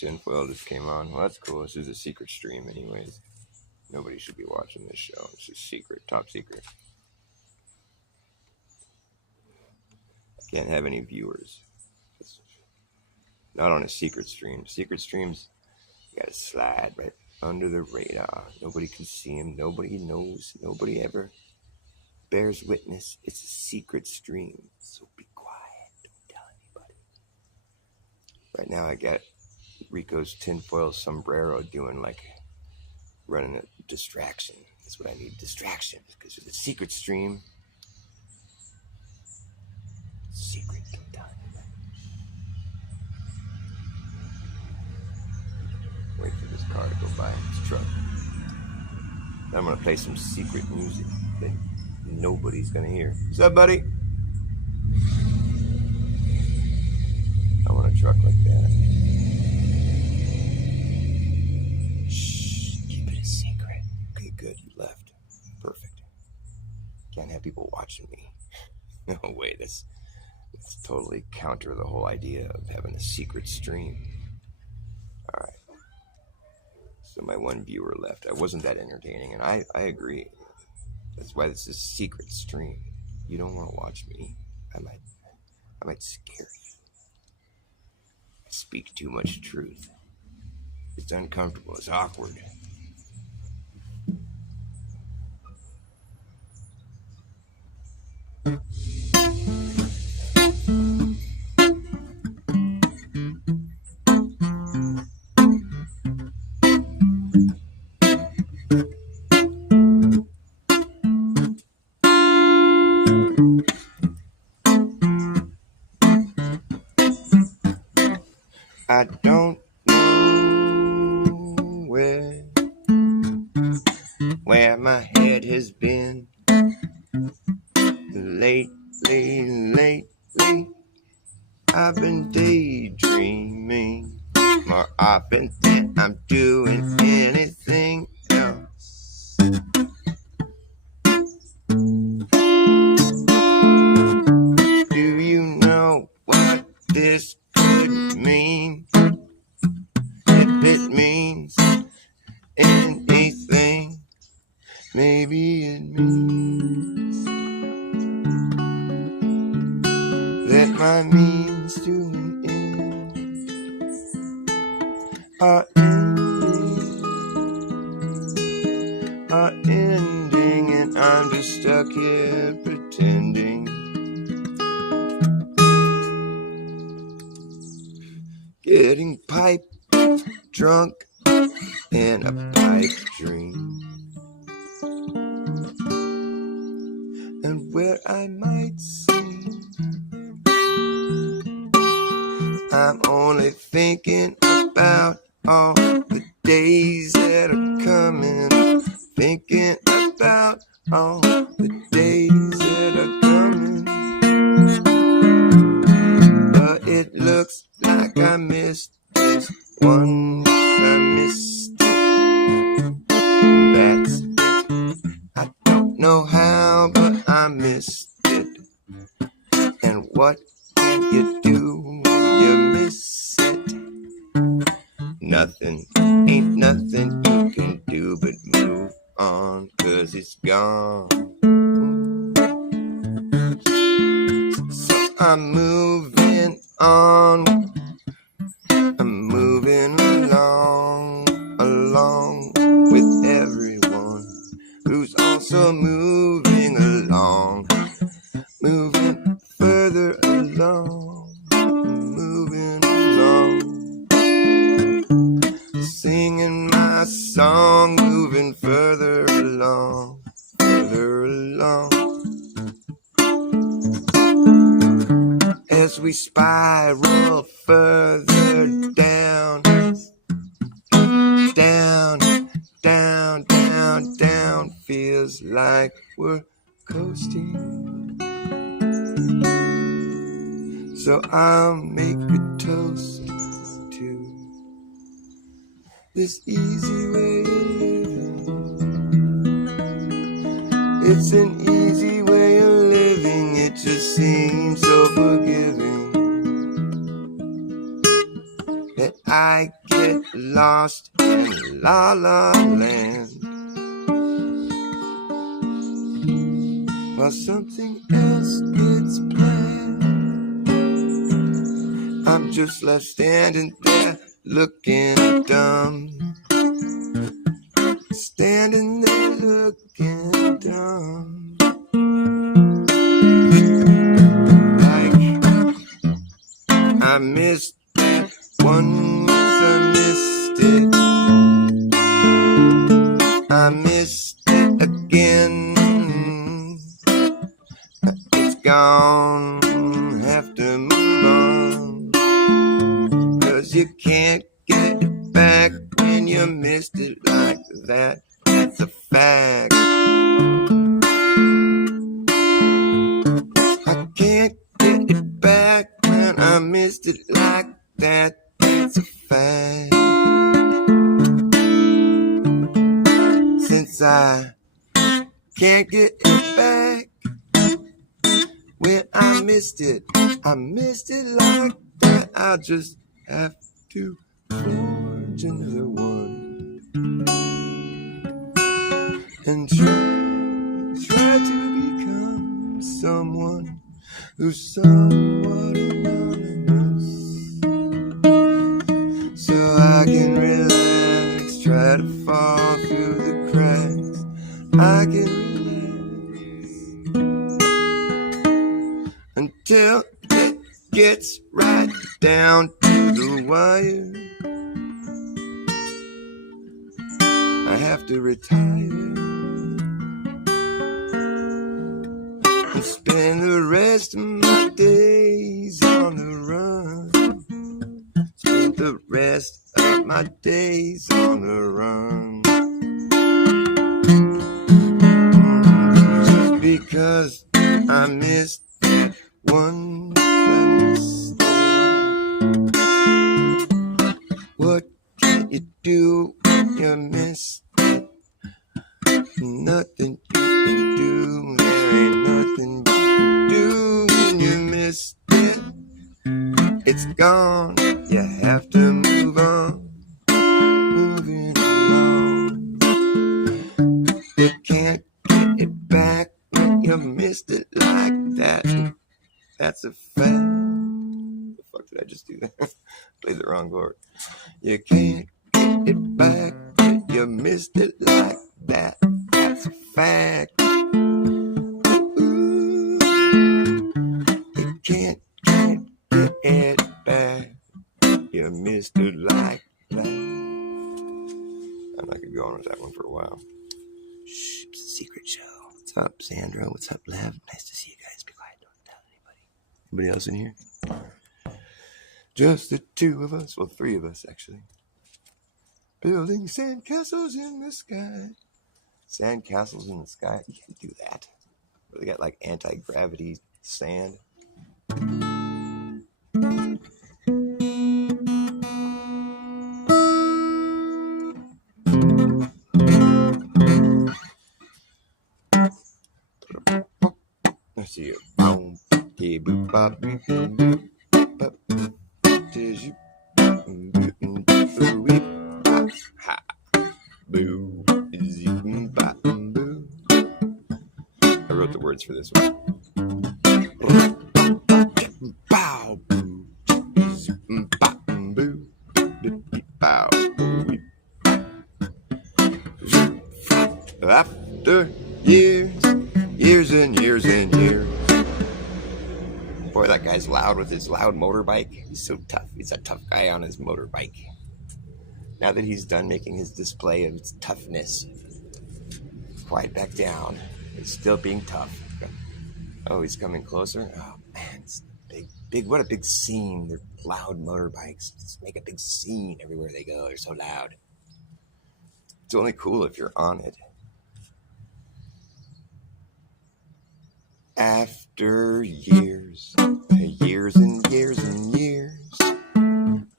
tinfoil just came on. Well, that's cool. This is a secret stream anyways. Nobody should be watching this show. It's just secret, top secret. Can't have any viewers. Not on a secret stream. Secret streams, you gotta slide right under the radar. Nobody can see him. Nobody knows. Nobody ever bears witness. It's a secret stream. So be quiet. Don't tell anybody. Right now I got Rico's tinfoil sombrero doing like running a distraction. That's what I need. Distraction. Because of the secret stream. Secret. Don't tell anybody. Wait for this car to go by. This truck. I'm gonna play some secret music that nobody's gonna hear. What's up, buddy? I want a truck like that. Shh, keep it a secret. Okay, good. You left. Perfect. Can't have people watching me. No way. That's totally counter the whole idea of having a secret stream. All right. So my one viewer left. I wasn't that entertaining, and I agree. That's why this is a secret stream. You don't want to watch me. I might scare you. I speak too much truth. It's uncomfortable. It's awkward. I don't know where my head has been lately. I've been daydreaming more often than I'm doing anything else. Do you know what this could mean? If it means anything, maybe it means that my means to an end are ending, and I'm just stuck here pretending. Getting pipe drunk in a pipe dream, and where I might sing, I'm only thinking about all the days that are coming, thinking about all the days that are coming, but it looks like I missed this one. I missed it. That's it. I don't know how, but I missed it. And what can you do when you miss it? Nothing, ain't nothing you can do but move on, 'cause it's gone. So I'm moving on. I'm moving along with everyone who's also moving along, moving further along, moving along, singing my song, moving further along, further along. As we spiral further down, down, feels like we're coasting. So I'll make a toast to this easy way of living. It's an easy way of living, it just seems so forgiving that I get get lost in La La Land, while something else gets planned. I'm just left standing there looking dumb, standing there looking dumb, like I missed that once, I missed it, I missed it again. It's gone, have to move on, 'cause you can't get it back when you missed it like that. That's a fact. I can't get it back when I missed it like that. That's a fact. Since I can't get it back when I missed it like that. I'll just have to forge another one and try to become someone who's somewhat anonymous, so I can relax, try to fall through the cracks. I can relax until it gets right down to the wire. I have to retire and spend the rest of my days on the run. Spend the rest of my days on the run. Just because I missed that one, I missed it. What can you do when you miss it? Nothing you can do. There ain't nothing you can do when you missed it. It's gone. You have to move on. Moving along. You can't get it back when you missed it like that. That's a fact. The fuck did I just do that? Played the wrong chord. You can't get it back when you missed it like that. That's a fact. Ooh, you can't get it back. You missed it like that. I could go on with that one for a while. Shh, it's a secret show. What's up, Sandra? What's up, Lev? Nice to see you guys. Be quiet. Don't tell anybody. Anybody else in here? Just the two of us. Well, three of us, actually. Building sandcastles in the sky. Sandcastles in the sky? You can't do that. They got like anti-gravity sand. Let's see it. I wrote the words for this one. After years and years and years. Boy, that guy's loud with his loud motorbike. He's so tough. He's a tough guy on his motorbike. Now that he's done making his display of its toughness, quiet back down. It's still being tough. Oh, he's coming closer. Oh man, it's big. What a big scene. They're loud motorbikes. Just make a big scene everywhere they go. They're so loud. It's only cool if you're on it. After years and years and years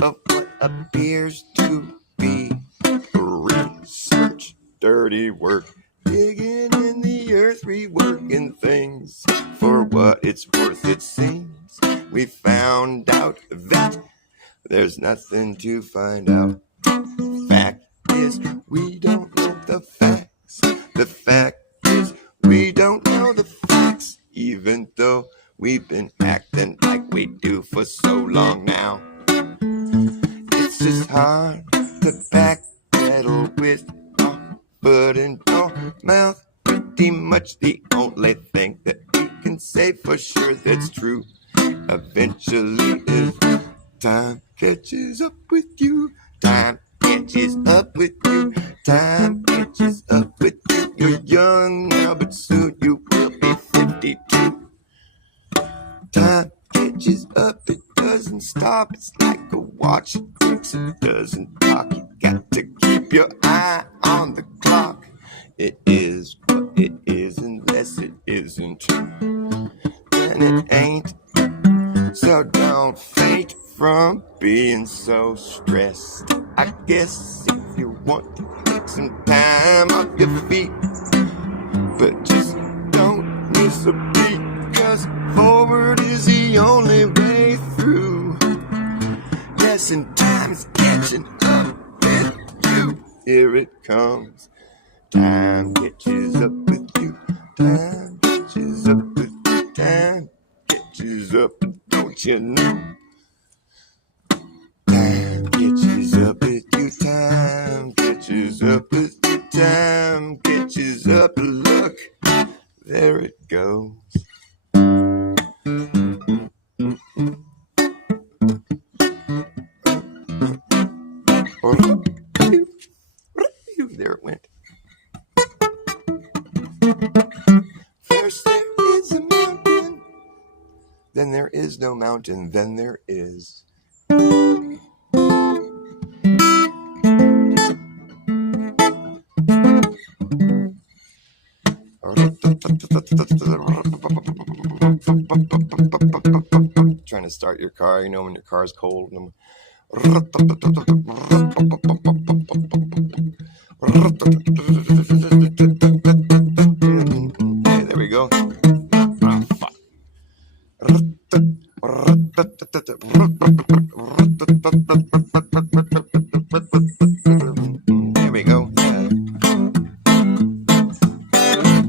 of what appears to be research, dirty work, digging in the earth, reworking things for what it's worth, it seems. We found out that there's nothing to find out. Fact is, we don't know the facts. The fact is, we don't know the facts, even though we've been acting like we do for so long now. It's just hard to backpedal with our foot in your mouth. Pretty much the only thing that we can say for sure that's true. Eventually, if time catches up with you, time catches up with you, time catches up with you. You're young now, but soon you will be 52. Time catches up, it doesn't stop. It's like a watch, it ticks, it doesn't talk. You got to keep your eye on the clock. It is what it is, unless it isn't true. And it ain't. So don't faint from being so stressed. I guess if you want to take some time off your feet, but just don't miss a beat, 'cause forward is the only way through. Yes, and time's catching up with you. Here it comes. Time catches up with you. Time catches up with you. Time catches up, don't you know? Time catches up with you. Time catches up with you. Time catches up. Look, there it goes. There it went. First there is a mountain, then there is no mountain, then there is. Trying to start your car, you know, when your car's cold. Hey, there we go. Oh, fuck. There we go.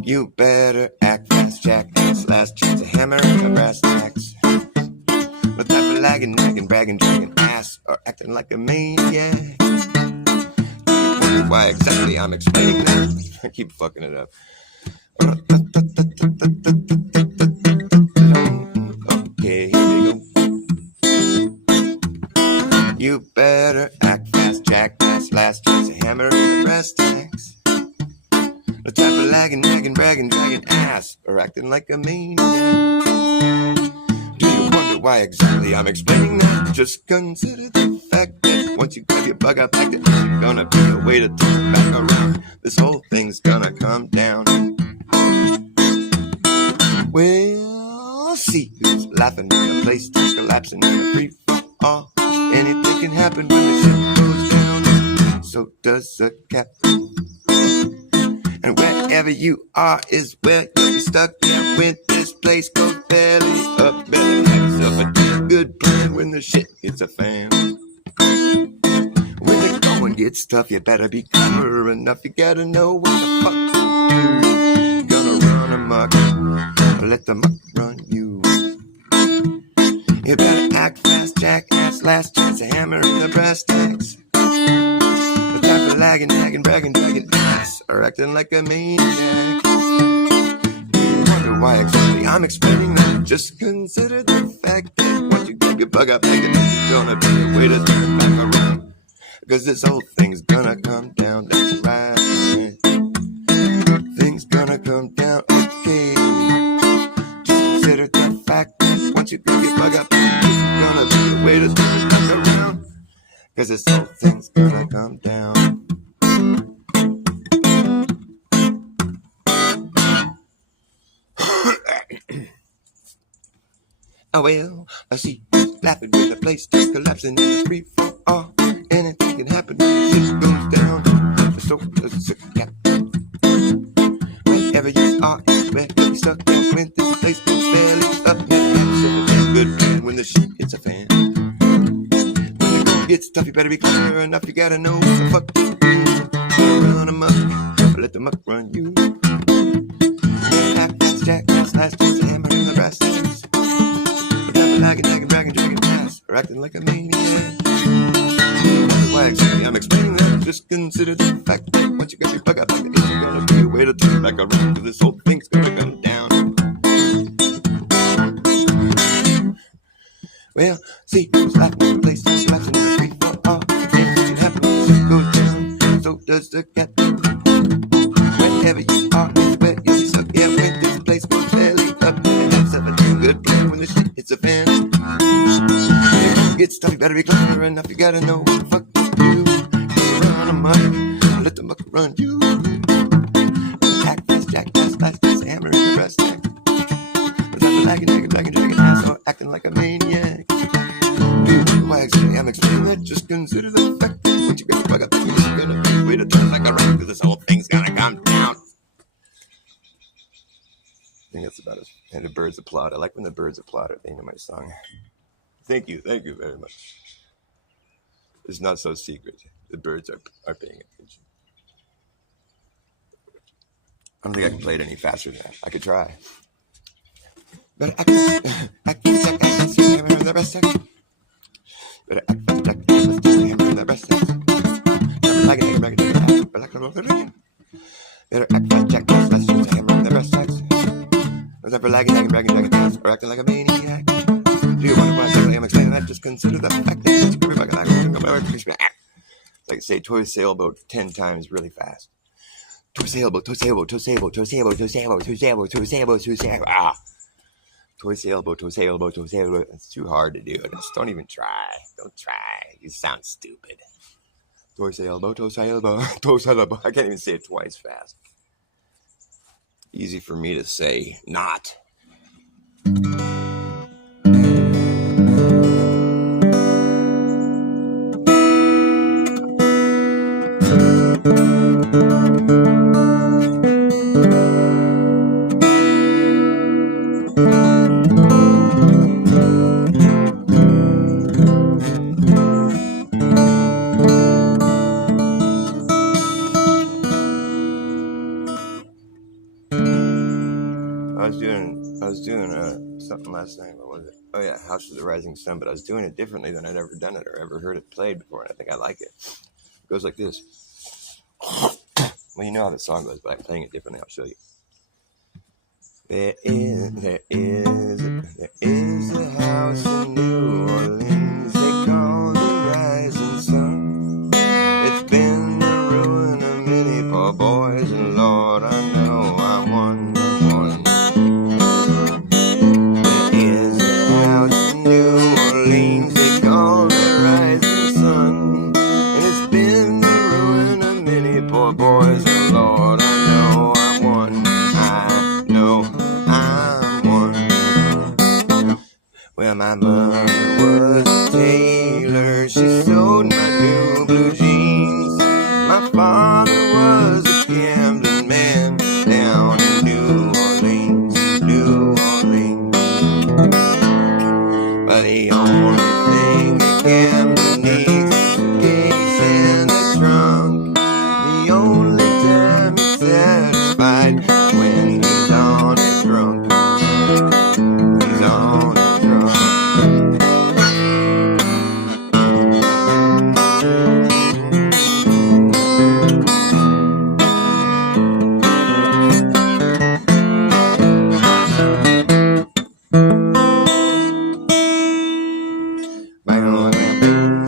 You better act fast, jackass. Last chance to hammer a brass tacks. No time for lagging, nagging, bragging, dragging ass, or acting like a maniac. Why exactly I'm explaining that? I keep fucking it up. Okay, here we go. You better act fast, jackass. Last chance to hammer the brass tacks. No time for lagging, nagging, bragging, dragging ass, or acting like a maniac. Do you wonder why exactly I'm explaining that? Just consider the fact that once you grab your bug up, like that, there's gonna be a way to turn it back around. This whole thing's gonna come down. We'll see who's laughing when the place starts collapsing in a free fall. Anything can happen when the ship goes down. So does a captain. And wherever you are is where you'll be stuck. Yeah, when this place goes belly up, belly like yourself a damn good plan when the shit hits a fan. When the going gets tough, you better be clever enough. You gotta know what the fuck to do. You're gonna run amok, or let the muck run you. You better act fast, jackass. Last chance to hammer in the brass tacks. No time for lagging, nagging, bragging, dragging ass, or acting like a maniac. You wonder why exactly I'm explaining that? Just consider the fact that once you grab your bug up, like there's gonna be a way to turn it back around. 'Cause this whole thing's gonna come down, that's right. Things gonna come down, okay. Just consider the fact that once you grab your bug up, there's gonna be a way to turn it back around. 'Cause this whole thing's gonna come down. Oh well, I see laughing when the place starts collapsing in a free fall. Anything can happen when the shit goes down. So does a captain. Wherever you are, where you'll be stuck. And when this place goes belly up, never happens if it's a good plan when the shit hits a fan. When the going gets tough, you better be clever enough. You gotta know what the fuck to do. Better run amok, or let the muck run you. Act fast, jack fast, last chance to hammer in the brass tacks. But never lagging, nagging, bragging, dragging fast, or acting like a maniac. Why exactly I'm explaining that? Just consider the fact that once you got your bug up, like it isn't gonna be a way to turn back around. Cause this whole thing's gonna come down. Well, see, who's laughing in the place, who's laughing in the free for all. Things can happen when the shit goes down. So does the cat. Whenever you are in sweat, you'll be stuck. Yeah, when this place goes belly up, and have yourself a good plan when the shit hits the fan. It gets tough, you better be clever enough. You gotta know what the fuck to do. Run amok, let the muck run you. Act fast, jack fast, last chance, hammer in the brass tack. Lagging, dragging ass, or acting like a maniac. Dude, why exactly I'm explaining that? Just consider the fact that once you get the bug up, it's gonna be a way to turn like a rock, cause this whole thing's gonna come down. I think that's about it. And the birds applaud. I like when the birds applaud at the end of my song. Thank you very much. It's not so secret. The birds are paying attention. I don't think I can play it any faster than that. I could try. Better act fast, hammer in the brass tacks. Better act fast, hammer in the brass tacks. Better act fast, jack fast, last chance to hammer in the brass tacks. Was ever lagging, bragging fast, or acting like a maniac? Do you wonder why exactly I'm explaining that? Just consider the fact that it's like say toy sailboat 10 times really fast. Toy sailboat. Ah. Toy sailboat. It's too hard to do. Just don't even try. Don't try. You sound stupid. Toy sailboat. I can't even say it twice fast. Easy for me to say, not. I was doing something last night. What was it? Oh yeah, House of the Rising Sun. But I was doing it differently than I'd ever done it or ever heard it played before, and I think I like it. It goes like this. Well, you know how the song goes, but I'm playing it differently. I'll show you. There is a house in New Orleans they call the Rising Sun. It's been the ruin of many poor boys, and Lord, I know I'm one. Boys, and Lord, I know I'm one. I know I'm one. Well, my mother was a tailor. She sewed my new blue jeans. My father was a gambling man down in New Orleans. But the only thing a gambler needs is a case and a trunk. The only time he's satisfied when he's on a drunk. He's on a drunk. Bang, bang, bang.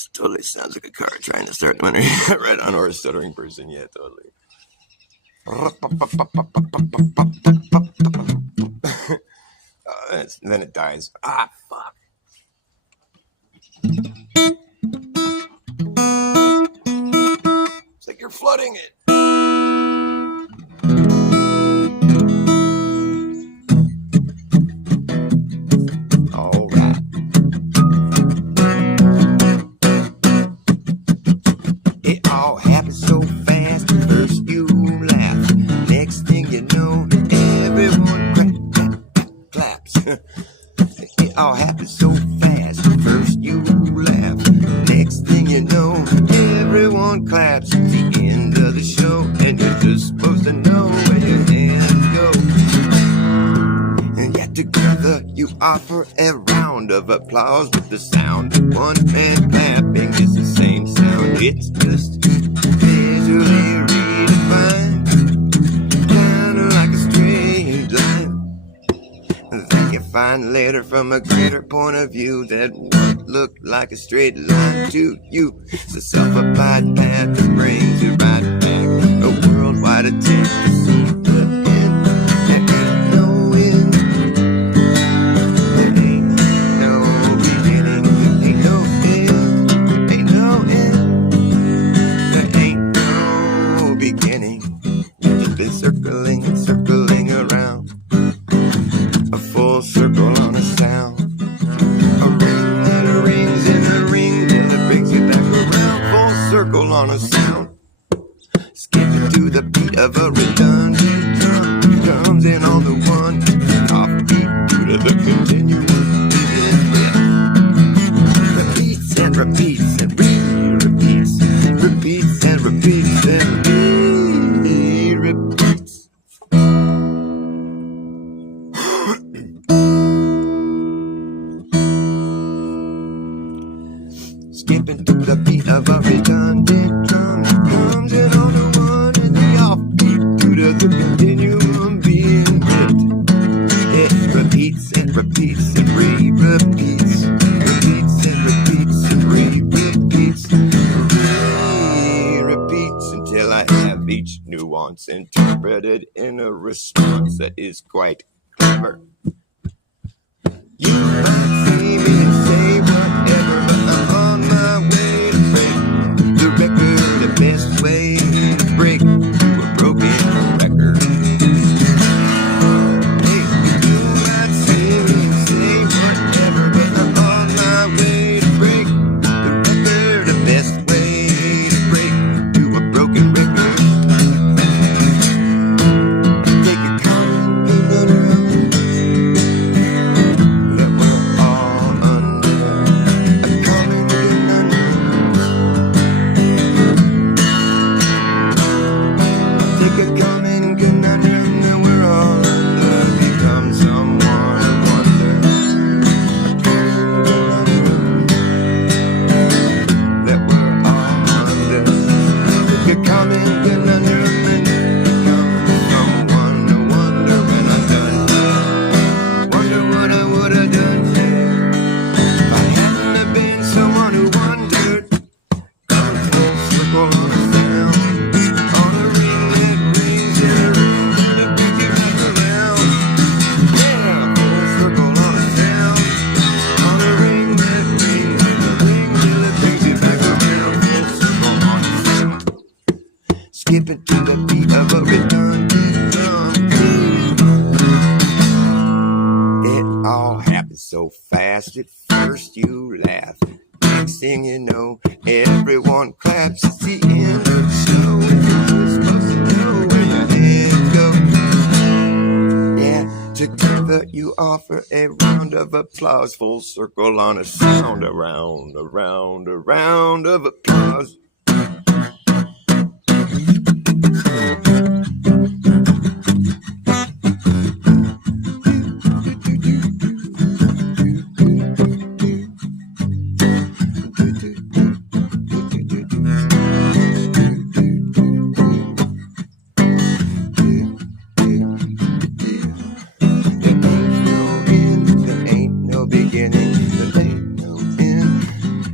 this totally sounds like a car trying to start when I right on, or a stuttering person. Yeah, totally. And then it dies. Ah, fuck. It's like you're flooding it. All right. It all happens so fast. First you laugh, next thing you know, everyone claps. It all happens so fast. First you laugh, next thing you know, everyone claps. At the end of the show, and you're just supposed to know where your hands go. And yet together you offer a round of applause with the sound of one man clapping is the same sound. It's just visually redefined, kind of like a straight line that you find later from a greater point of view. That what looked like a straight line to you, it's a self-applied path that brings you right back. A worldwide attempt to see the end. There ain't no end. There ain't no beginning. There ain't no end. There ain't no end. There ain't no beginning. You've just been circling and circling around. A full circle on a sound. A ring that rings and a ring till it brings you back around. Full circle on a sound. Skipping to the beat of a redundant drum. Comes in on the one, offbeat due to the continuum. Repeats and repeats and re-repeats. Repeats and repeats and re-repeats. Skipping to the beat of a redundant drum. Comes in on the one and the offbeat due to the continuum being ripped. It repeats and repeats and re-repeats. Repeats and repeats and re-repeats. Re-repeats until I have each nuance interpreted in a response that is quite clever. You might see me say whatever, but I'm on my way to break the record. The best way to break to a broken record. Hey, you might see me say whatever, but I'm on my way to break the record. The best way to break to a broken record. Take a common conundrum that we're all under. A common conundrum. Take a common conundrum that we're all under. Become someone of wonder. A common conundrum that we're all under. Take a common conundrum and become someone of wonder. And I done wonder what I would have done if I hadn't have been someone who wondered. Come full circle on a sound, on a ring that rings and a ring that brings you back around. Yeah, full circle on a sound, on a ring that rings and a ring till it brings you back around. Full circle on a sound. Skipping to the beat of a redundant drum. It all happens so fast. At first you laugh, next thing you know, everyone claps. It's the end of the show, and you're supposed to know where your hands go. Yeah, together you offer a round of applause. Full circle on a sound, around, around, a round of applause. There ain't no beginning,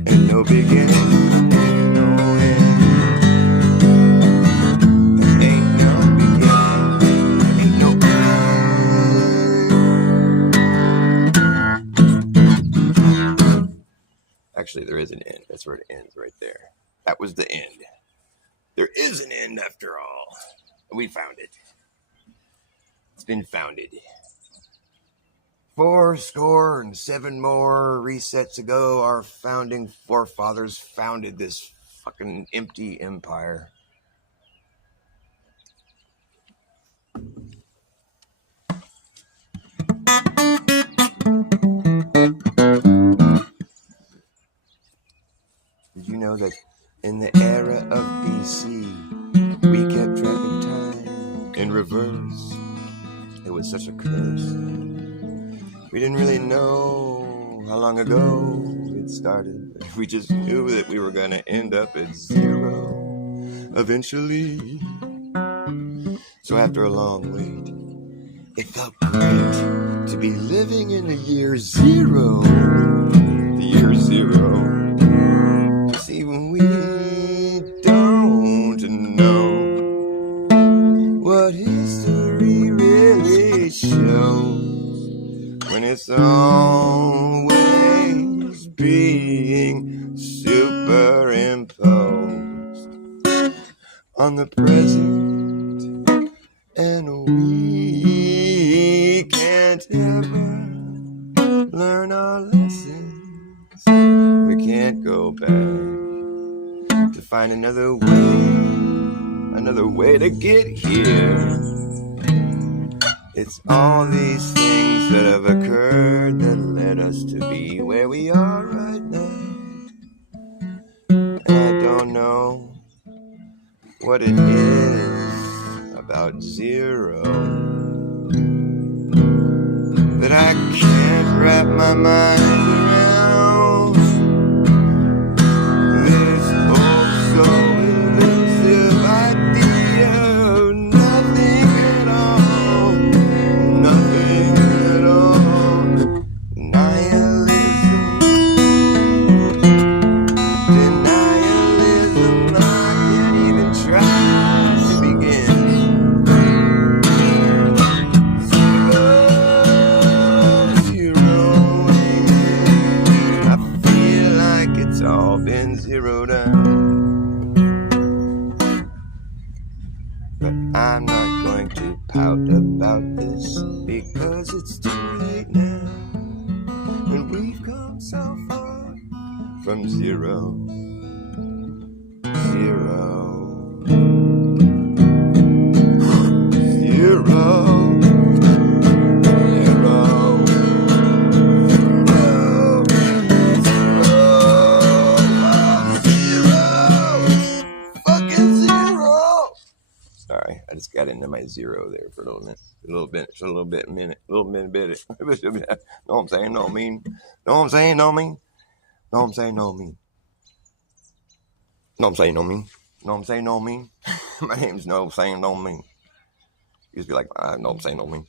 and no beginning. is an end. That's where it ends, right there. That was the end. There is an end after all. We found it. It's been founded. 77 more resets ago, our founding forefathers founded this fucking empty empire. Did you know that in the era of BC, we kept track of time in reverse? It was such a curse. We didn't really know how long ago it started. We just knew that we were going to end up at zero eventually. So after a long wait, it felt great to be living in the year zero. The year zero. See, when we don't know what history really shows, when it's always being superimposed on the present, and we can't ever learn our lessons. We can't go back to find another way to get here. It's all these things that have occurred that led us to be where we are right now. And I don't know what it is about zero that I can't wrap my mind around. This whole so elusive idea of nothing at all, nothing at all. Nihilism, denialism, I can't even try to begin. I feel like it's all been zeroed out. But I'm not going to pout about this, because it's too late now, and we've come so far from zero. Sorry, I just got into my zero there for a little minute. Know what I'm saying? Know what I'm saying? My name's No Saying No Mean. You just be like, know what I'm saying, no mean.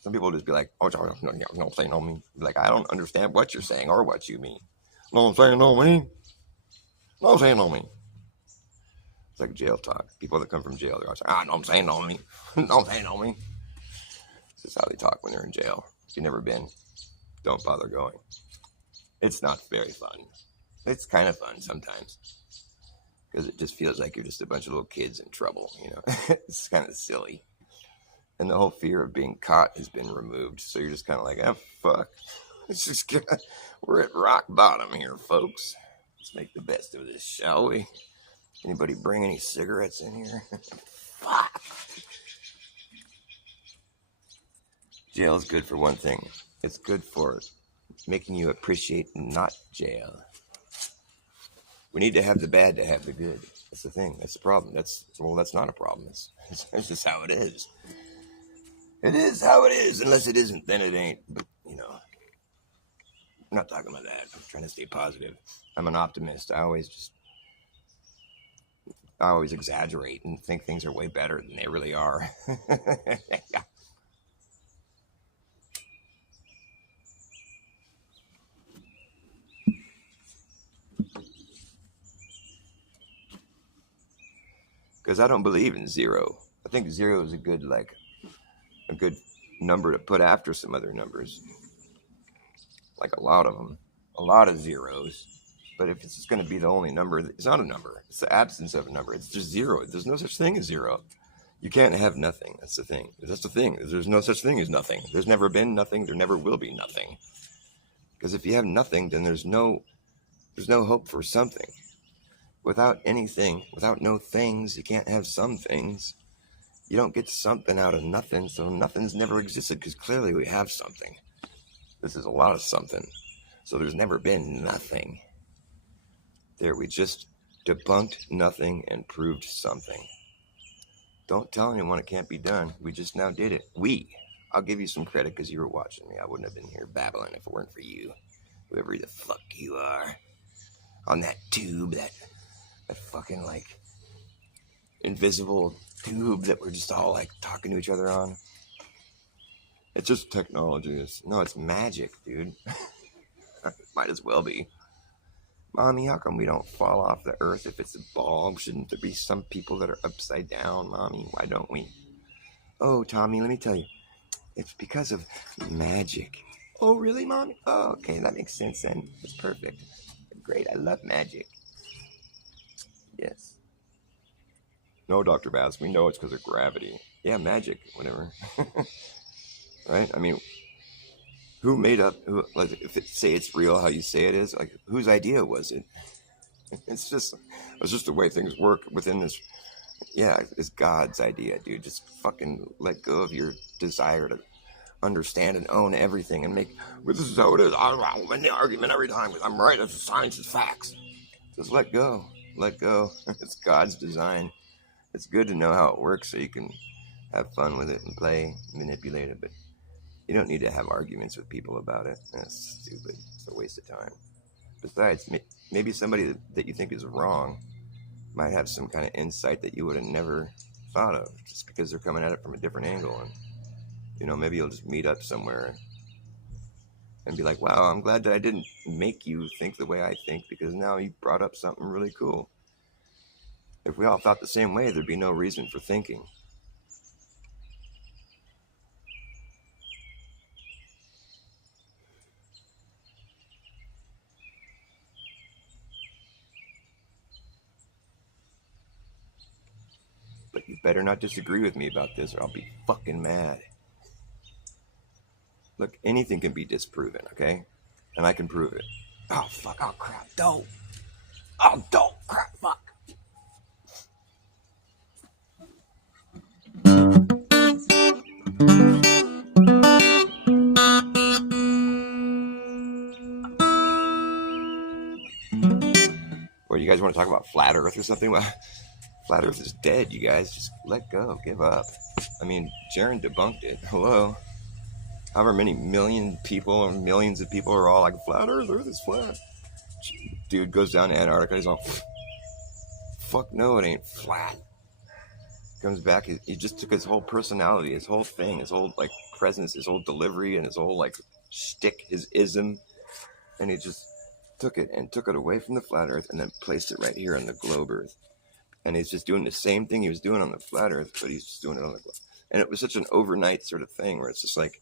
Some people just be like, no saying no mean. Be like, I don't understand what you're saying or what you mean. Know what I'm saying, no mean. No saying no mean. It's like jail talk. People that come from jail, they're always like, no I'm saying no mean. No I'm saying no mean. This is how they talk when they're in jail. If you've never been, don't bother going. It's not very fun. It's kind of fun sometimes, because it just feels like you're just a bunch of little kids in trouble, you know. It's kind of silly. And the whole fear of being caught has been removed. So you're just kind of like, fuck. It's just we're at rock bottom here, folks. Let's make the best of this, shall we? Anybody bring any cigarettes in here? Fuck. Jail is good for one thing. It's good for making you appreciate not jail. We need to have the bad to have the good. That's the thing. That's the problem. That's not a problem. It's just how it is. It is how it is. Unless it isn't, then it ain't. But, you know, I'm not talking about that. I'm trying to stay positive. I'm an optimist. I always exaggerate and think things are way better than they really are. Yeah. Because I don't believe in zero. I think zero is a good number to put after some other numbers. Like a lot of them. A lot of zeros. But if it's just going to be the only number, it's not a number. It's the absence of a number. It's just zero. There's no such thing as zero. You can't have nothing. That's the thing. That's the thing. There's no such thing as nothing. There's never been nothing. There never will be nothing. Because if you have nothing, then there's no hope for something. Without anything, without no things, you can't have some things. You don't get something out of nothing, so nothing's never existed, because clearly we have something. This is a lot of something. So there's never been nothing. There, we just debunked nothing and proved something. Don't tell anyone it can't be done. We just now did it. I'll give you some credit because you were watching me. I wouldn't have been here babbling if it weren't for you. Whoever the fuck you are. On that tube, that fucking, like, invisible tube that we're just all, like, talking to each other on. It's just technology. It's magic, dude. Might as well be. Mommy, how come we don't fall off the earth if it's a ball? Shouldn't there be some people that are upside down, Mommy? Why don't we? Oh, Tommy, let me tell you. It's because of magic. Oh, really, Mommy? Oh, okay, that makes sense then. That's perfect. Great, I love magic. Yes. No, Dr. Bas, we know it's because of gravity. Yeah, magic, whatever. Right? I mean, who made up, like, if say it's real how you say it is, like, whose idea was it? It's just the way things work within this. Yeah, it's God's idea, dude. Just fucking let go of your desire to understand and own everything and make, well, this is how it is. I win the argument every time because I'm right. It's science, it's facts. Just let go. Let go. It's God's design. It's good to know how it works so you can have fun with it and play, manipulate it, but you don't need to have arguments with people about it. That's stupid. It's a waste of time. Besides, maybe somebody that you think is wrong might have some kind of insight that you would have never thought of just because they're coming at it from a different angle. And, maybe you'll just meet up somewhere and be like, wow, I'm glad that I didn't make you think the way I think because now you brought up something really cool. If we all thought the same way, there'd be no reason for thinking. But you better not disagree with me about this or I'll be fucking mad. Look, anything can be disproven, okay? And I can prove it. Oh, fuck. Oh, crap. Don't. Oh, don't. Crap. Fuck. What, you guys want to talk about flat Earth or something? Well, flat Earth is dead, you guys. Just let go. Give up. I mean, Jaron debunked it. Hello? However many million people or millions of people are all like, flat Earth, Earth is flat. Dude goes down to Antarctica, he's all, fuck no, it ain't flat. Comes back, he just took his whole personality, his whole thing, his whole, like, presence, his whole delivery, and his whole, like, shtick, his ism, and he just took it away from the flat Earth and then placed it right here on the globe Earth. And he's just doing the same thing he was doing on the flat Earth, but he's just doing it on the globe. And it was such an overnight sort of thing where it's just like,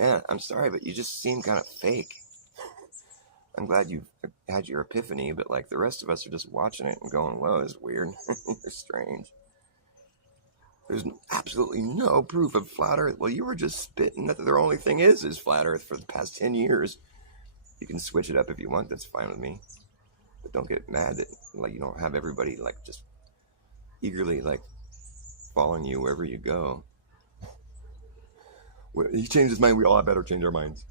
man, I'm sorry, but you just seem kind of fake. I'm glad you've had your epiphany, but like the rest of us are just watching it and going, whoa, it's weird. It's strange. There's absolutely no proof of flat Earth. Well, you were just spitting that the only thing is flat Earth for the past 10 years. You can switch it up if you want. That's fine with me. But don't get mad that, like, you don't have everybody, like, just eagerly, like, following you wherever you go. Well, he changed his mind. We all better change our minds.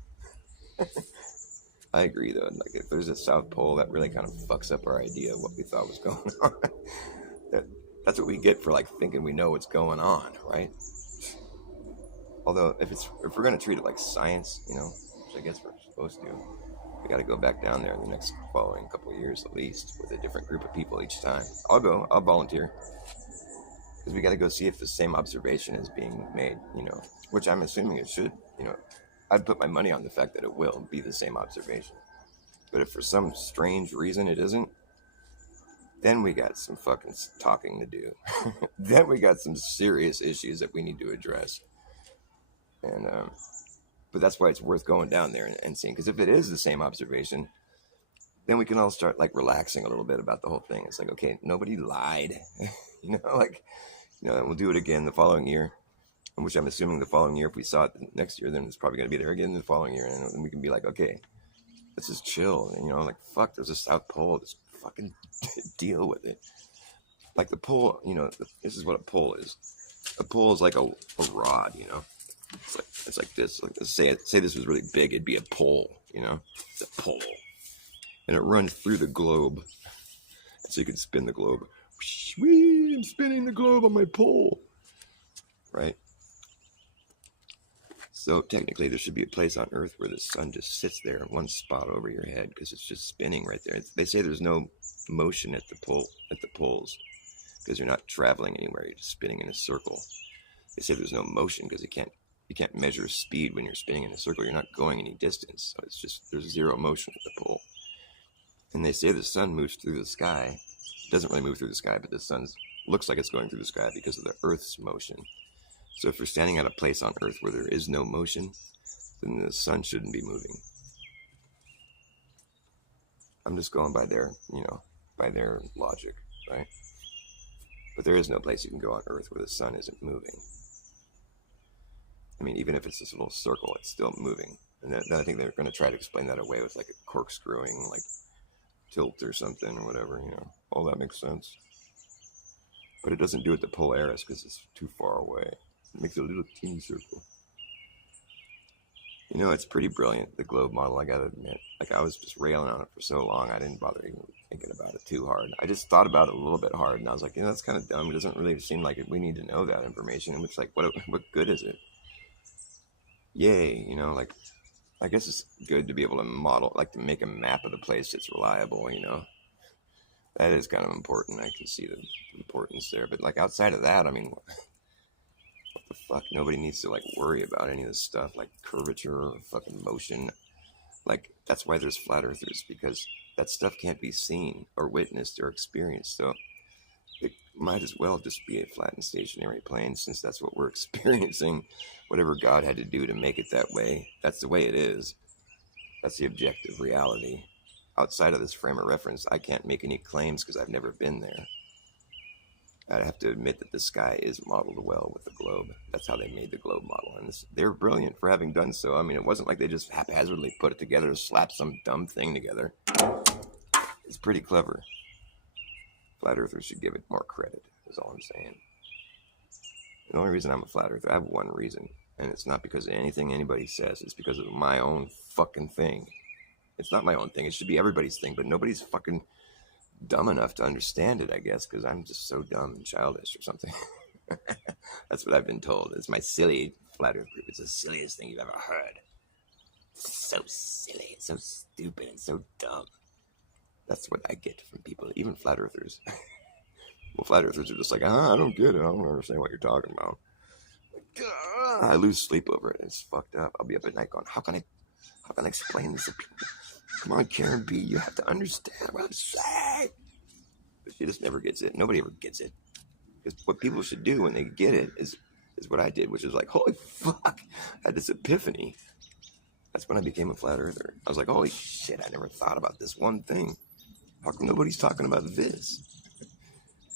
I agree, though. Like, if there's a South Pole, that really kind of fucks up our idea of what we thought was going on. That's what we get for, like, thinking we know what's going on, right? Although, if we're going to treat it like science, which I guess we're supposed to, we got to go back down there in the next following couple of years at least with a different group of people each time. I'll go. I'll volunteer. Because we got to go see if the same observation is being made, which I'm assuming it should, I'd put my money on the fact that it will be the same observation. But if for some strange reason it isn't, then we got some fucking talking to do. Then we got some serious issues that we need to address. And, but that's why it's worth going down there and seeing. Because if it is the same observation, then we can all start like relaxing a little bit about the whole thing. It's like, okay, nobody lied, like, and we'll do it again the following year, which I'm assuming the following year, if we saw it next year, then it's probably going to be there again the following year. And then we can be like, okay, let's just chill. Like, fuck, there's a South Pole. Just fucking deal with it. Like the pole, this is what a pole is. A pole is like a rod, It's like this. Like, say this was really big, it'd be a pole, It's a pole. And it runs through the globe. So you can spin the globe. Whee, I'm spinning the globe on my pole. Right? So technically there should be a place on Earth where the sun just sits there in one spot over your head because it's just spinning right there. They say there's no motion at the poles because you're not traveling anywhere. You're just spinning in a circle. They say there's no motion because you can't measure speed when you're spinning in a circle. You're not going any distance. So it's just there's zero motion at the pole. And they say the sun moves through the sky. It doesn't really move through the sky, but the sun looks like it's going through the sky because of the Earth's motion. So if you're standing at a place on Earth where there is no motion, then the sun shouldn't be moving. I'm just going by their logic, right? But there is no place you can go on Earth where the sun isn't moving. I mean, even if it's this little circle, it's still moving. And then I think they're going to try to explain that away with like a corkscrewing, like tilt or something or whatever, all that makes sense. But it doesn't do it to Polaris because it's too far away. It makes it a little teeny circle. It's pretty brilliant, the globe model, I gotta admit. Like, I was just railing on it for so long, I didn't bother even thinking about it too hard. I just thought about it a little bit hard, and I was like, that's kind of dumb. It doesn't really seem like we need to know that information. And it's like, what good is it? Yay, like, I guess it's good to be able to model, like to make a map of the place that's reliable, That is kind of important. I can see the importance there. But like outside of that, I mean, what the fuck? Nobody needs to like worry about any of this stuff, like curvature or fucking motion. Like, that's why there's flat earthers, because that stuff can't be seen or witnessed or experienced. So it might as well just be a flat and stationary plane, since that's what we're experiencing. Whatever God had to do to make it that way, that's the way it is. That's the objective reality. Outside of this frame of reference, I can't make any claims because I've never been there. I have to admit that the sky is modeled well with the globe. That's how they made the globe model. And they're brilliant for having done so. I mean, it wasn't like they just haphazardly put it together, slapped some dumb thing together. It's pretty clever. Flat earthers should give it more credit, is all I'm saying. The only reason I'm a flat earther, I have one reason. And it's not because of anything anybody says. It's because of my own fucking thing. It's not my own thing. It should be everybody's thing. But nobody's fucking dumb enough to understand it, I guess, because I'm just so dumb and childish or something. That's what I've been told. It's my silly flat earth group. It's the silliest thing you've ever heard. It's so silly. It's so stupid and so dumb. That's what I get from people, even flat earthers. Well, flat earthers are just like, I don't get it. I don't understand what you're talking about. I lose sleep over it. It's fucked up. I'll be up at night going, how can I explain this to people? Come on, Karen B, you have to understand what I'm saying. But she just never gets it. Nobody ever gets it. Because what people should do when they get it is what I did, which is like, holy fuck, I had this epiphany. That's when I became a flat earther. I was like, holy shit, I never thought about this one thing. How come nobody's talking about this?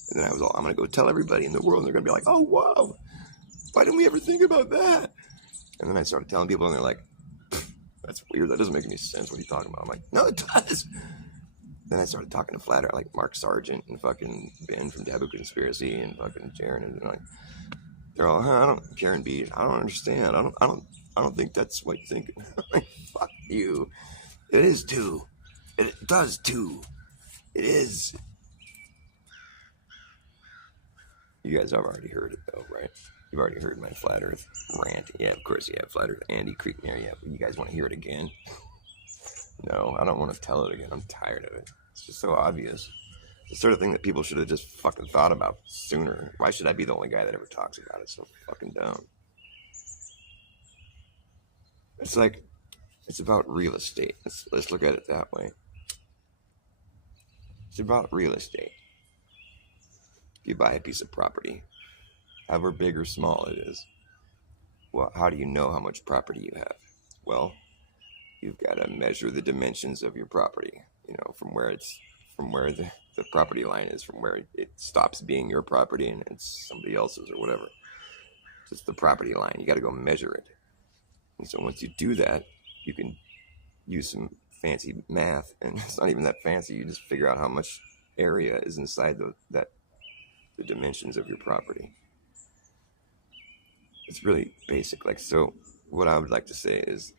And then I was all, I'm going to go tell everybody in the world, and they're going to be like, oh, whoa, why didn't we ever think about that? And then I started telling people, and they're like, that's weird. That doesn't make any sense. What are you talking about? I'm like, no, it does. Then I started talking to flat earth, like Mark Sargent and fucking Ben from Taboo Conspiracy and fucking Jaron, and like, they're all, Karen B, I don't understand. I don't think that's what you're thinking. I'm like, fuck you. It is too. It does too. It is. You guys have already heard it though, right? You've already heard my flat earth rant. Yeah, of course you have. Flat earth Andy Creek there. Yeah, you guys want to hear it again? No, I don't want to tell it again. I'm tired of it. It's just so obvious. The sort of thing that people should have just fucking thought about sooner. Why should I be the only guy that ever talks about it? It's so fucking dumb. It's like, it's about real estate. Let's look at it that way. It's about real estate. If you buy a piece of property, however big or small it is, well, how do you know how much property you have? Well, you've got to measure the dimensions of your property. from where the property line is, from where it stops being your property and it's somebody else's or whatever. Just the property line. You got to go measure it. And so once you do that, you can use some fancy math, and it's not even that fancy. You just figure out how much area is inside the dimensions of your property. It's really basic. Like, so what I would like to say is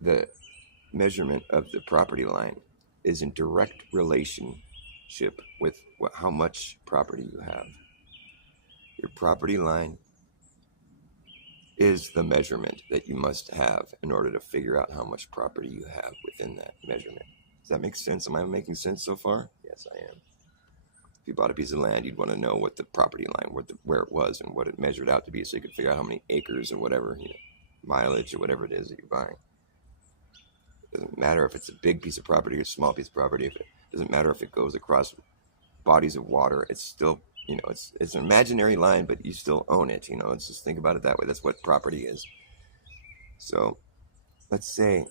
the measurement of the property line is in direct relationship with how much property you have. Your property line is the measurement that you must have in order to figure out how much property you have within that measurement. Does that make sense? Am I making sense so far? Yes, I am. If you bought a piece of land, you'd want to know what the property line, where it was and what it measured out to be, so you could figure out how many acres or whatever, mileage or whatever it is that you're buying. It doesn't matter if it's a big piece of property or a small piece of property. It doesn't matter if it goes across bodies of water. It's still, it's an imaginary line, but you still own it. Let's just think about it that way. That's what property is. So let's say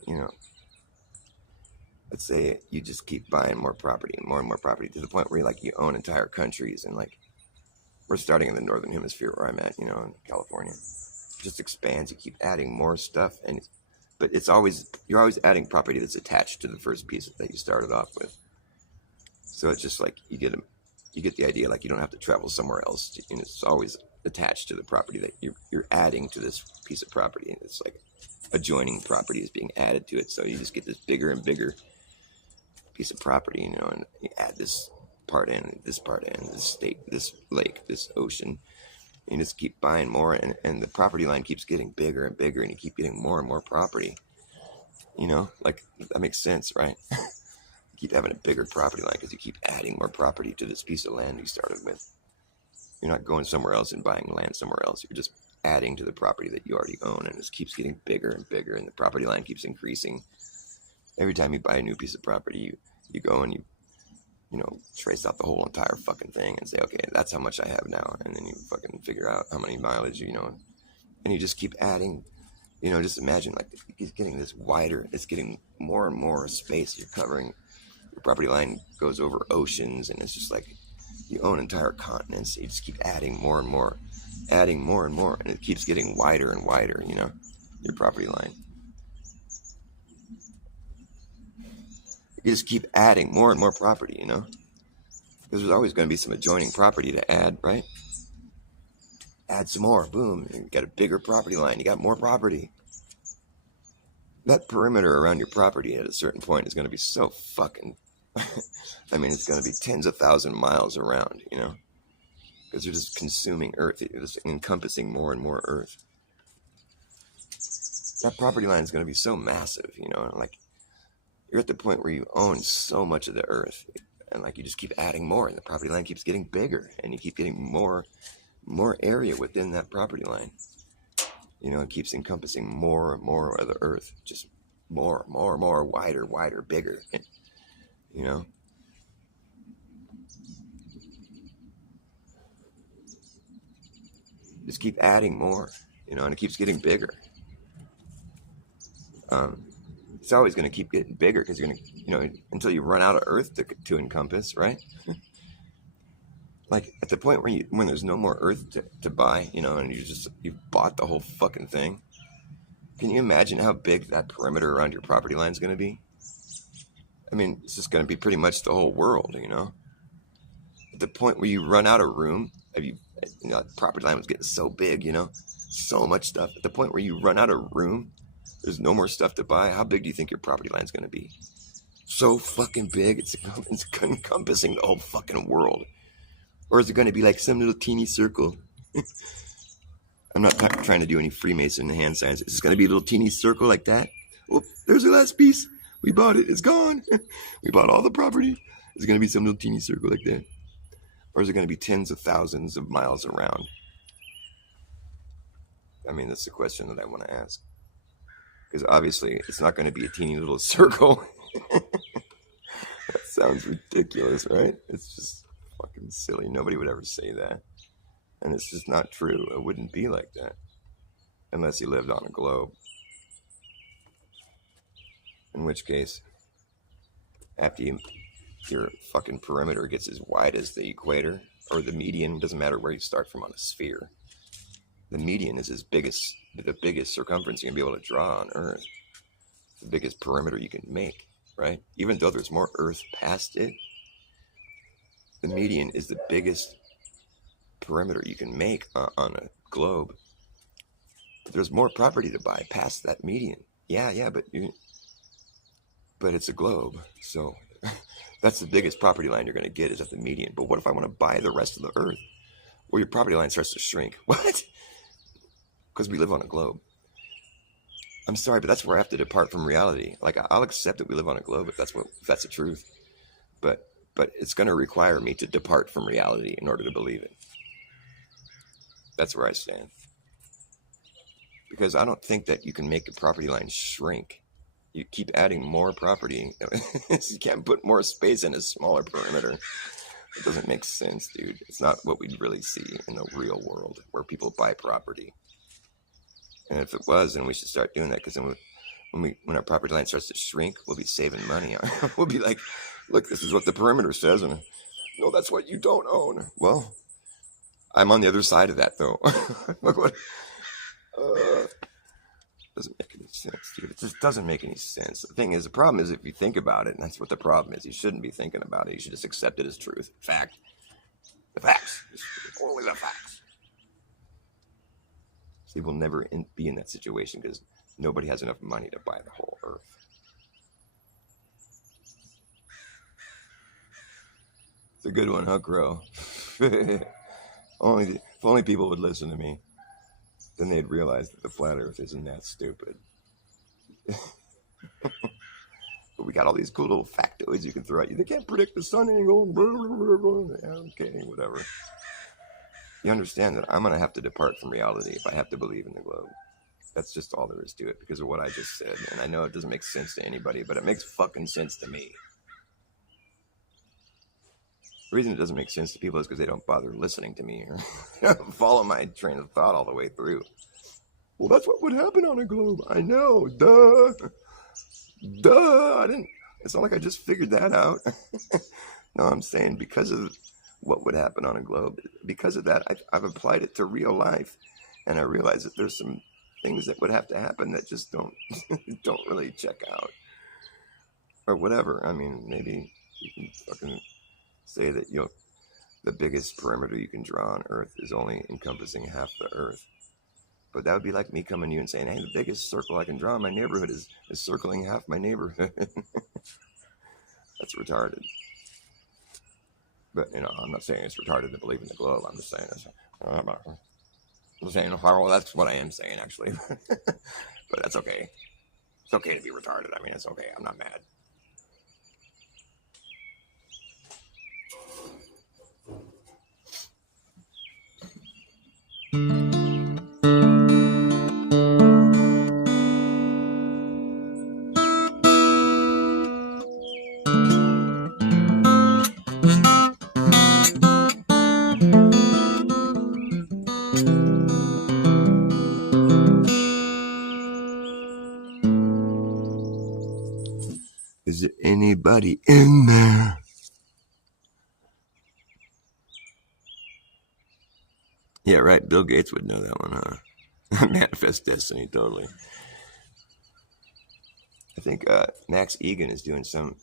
you just keep buying more property and more property to the point where you own entire countries, and we're starting in the northern hemisphere where I'm at, in California. It just expands. You keep adding more stuff, but you're always adding property that's attached to the first piece that you started off with. So it's just like you get the idea, like you don't have to travel somewhere else. It's always attached to the property that you're adding to this piece of property, and it's like adjoining property is being added to it. So you just get this bigger and bigger piece of property, and you add this part in, this state, this lake, this ocean. You just keep buying more, and the property line keeps getting bigger and bigger, and you keep getting more and more property. That makes sense, right? You keep having a bigger property line because you keep adding more property to this piece of land you started with. You're not going somewhere else and buying land somewhere else. You're just adding to the property that you already own, and it keeps getting bigger and bigger, and the property line keeps increasing. Every time you buy a new piece of property, you go and you trace out the whole entire fucking thing and say, okay, that's how much I have now. And then you fucking figure out how many mileage, and you just keep adding, just imagine it's getting this wider, it's getting more and more space you're covering. Your property line goes over oceans, and it's just like you own entire continents. You just keep adding more and more, and it keeps getting wider and wider, your property line. You just keep adding more and more property, because there's always going to be some adjoining property to add, right? Add some more, boom, you got a bigger property line, you got more property. That perimeter around your property at a certain point is going to be so fucking, it's going to be tens of thousand miles around, because they're just consuming earth, they're just encompassing more and more earth. That property line is going to be so massive, you're at the point where you own so much of the earth, and you just keep adding more, and the property line keeps getting bigger, and you keep getting more area within that property line. It keeps encompassing more and more of the earth, just more, wider, bigger, Just keep adding more, and it keeps getting bigger. It's always going to keep getting bigger because you're going to, until you run out of earth to encompass, right? At the point when there's no more earth to buy, and you've bought the whole fucking thing. Can you imagine how big that perimeter around your property line is going to be? It's just going to be pretty much the whole world, At the point where you run out of room, the property line was getting so big, so much stuff. At the point where you run out of room, there's no more stuff to buy. How big do you think your property line is going to be? So fucking big, it's encompassing the whole fucking world. Or is it going to be like some little teeny circle? I'm not trying to do any Freemason hand signs. Is it going to be a little teeny circle like that? Oh, there's the last piece. We bought it. It's gone. We bought all the property. Is it going to be some little teeny circle like that? Or is it going to be tens of thousands of miles around? That's the question that I want to ask. Because obviously, it's not going to be a teeny little circle. That sounds ridiculous, right? It's just fucking silly. Nobody would ever say that. And it's just not true. It wouldn't be like that. Unless you lived on a globe. In which case, After your fucking perimeter gets as wide as the equator or the median, doesn't matter where you start from on a sphere. The median is the biggest circumference you're gonna be able to draw on Earth. The biggest perimeter you can make, right? Even though there's more Earth past it, the median is the biggest perimeter you can make on a globe. There's more property to buy past that median. Yeah, but it's a globe, so that's the biggest property line you're going to get is at the median. But what if I want to buy the rest of the Earth? Well, your property line starts to shrink. What? Because we live on a globe. I'm sorry, but that's where I have to depart from reality. Like, I'll accept that we live on a globe if that's the truth. But it's going to require me to depart from reality in order to believe it. That's where I stand. Because I don't think that you can make a property line shrink. You keep adding more property. You can't put more space in a smaller perimeter. It doesn't make sense, dude. It's not what we really see in the real world where people buy property. And if it was, then we should start doing that, because then when our property line starts to shrink, we'll be saving money. We'll be like, look, this is what the perimeter says, and no, that's what you don't own. Well, I'm on the other side of that, though. Look what. Doesn't make any sense, dude. It just doesn't make any sense. The thing is, the problem is if you think about it, and that's what the problem is, you shouldn't be thinking about it. You should just accept it as truth. Fact. The facts. Only the facts. So we'll never be in that situation because nobody has enough money to buy the whole Earth. It's a good one, huh, Crow? If only people would listen to me. Then they'd realize that the flat Earth isn't that stupid. But we got all these cool little factoids you can throw at you. They can't predict the sun angle. Okay, whatever. You understand that I'm going to have to depart from reality if I have to believe in the globe. That's just all there is to it because of what I just said. And I know it doesn't make sense to anybody, but it makes fucking sense to me. The reason it doesn't make sense to people is because they don't bother listening to me or follow my train of thought all the way through. Well, that's what would happen on a globe. I know. Duh. It's not like I just figured that out. No, I'm saying because of what would happen on a globe, because of that, I've applied it to real life. And I realize that there's some things that would have to happen that just don't really check out. Or whatever. I mean, maybe you can fucking say that the biggest perimeter you can draw on Earth is only encompassing half the Earth. But that would be like me coming to you and saying, hey, the biggest circle I can draw in my neighborhood is circling half my neighborhood. That's retarded. But, I'm not saying it's retarded to believe in the globe. I'm just saying well, that's what I am saying, actually. But that's okay. It's okay to be retarded. I mean, it's okay. I'm not mad. Is there anybody in there? Yeah, right. Bill Gates would know that one, huh? Manifest destiny, totally. I think Max Egan is doing some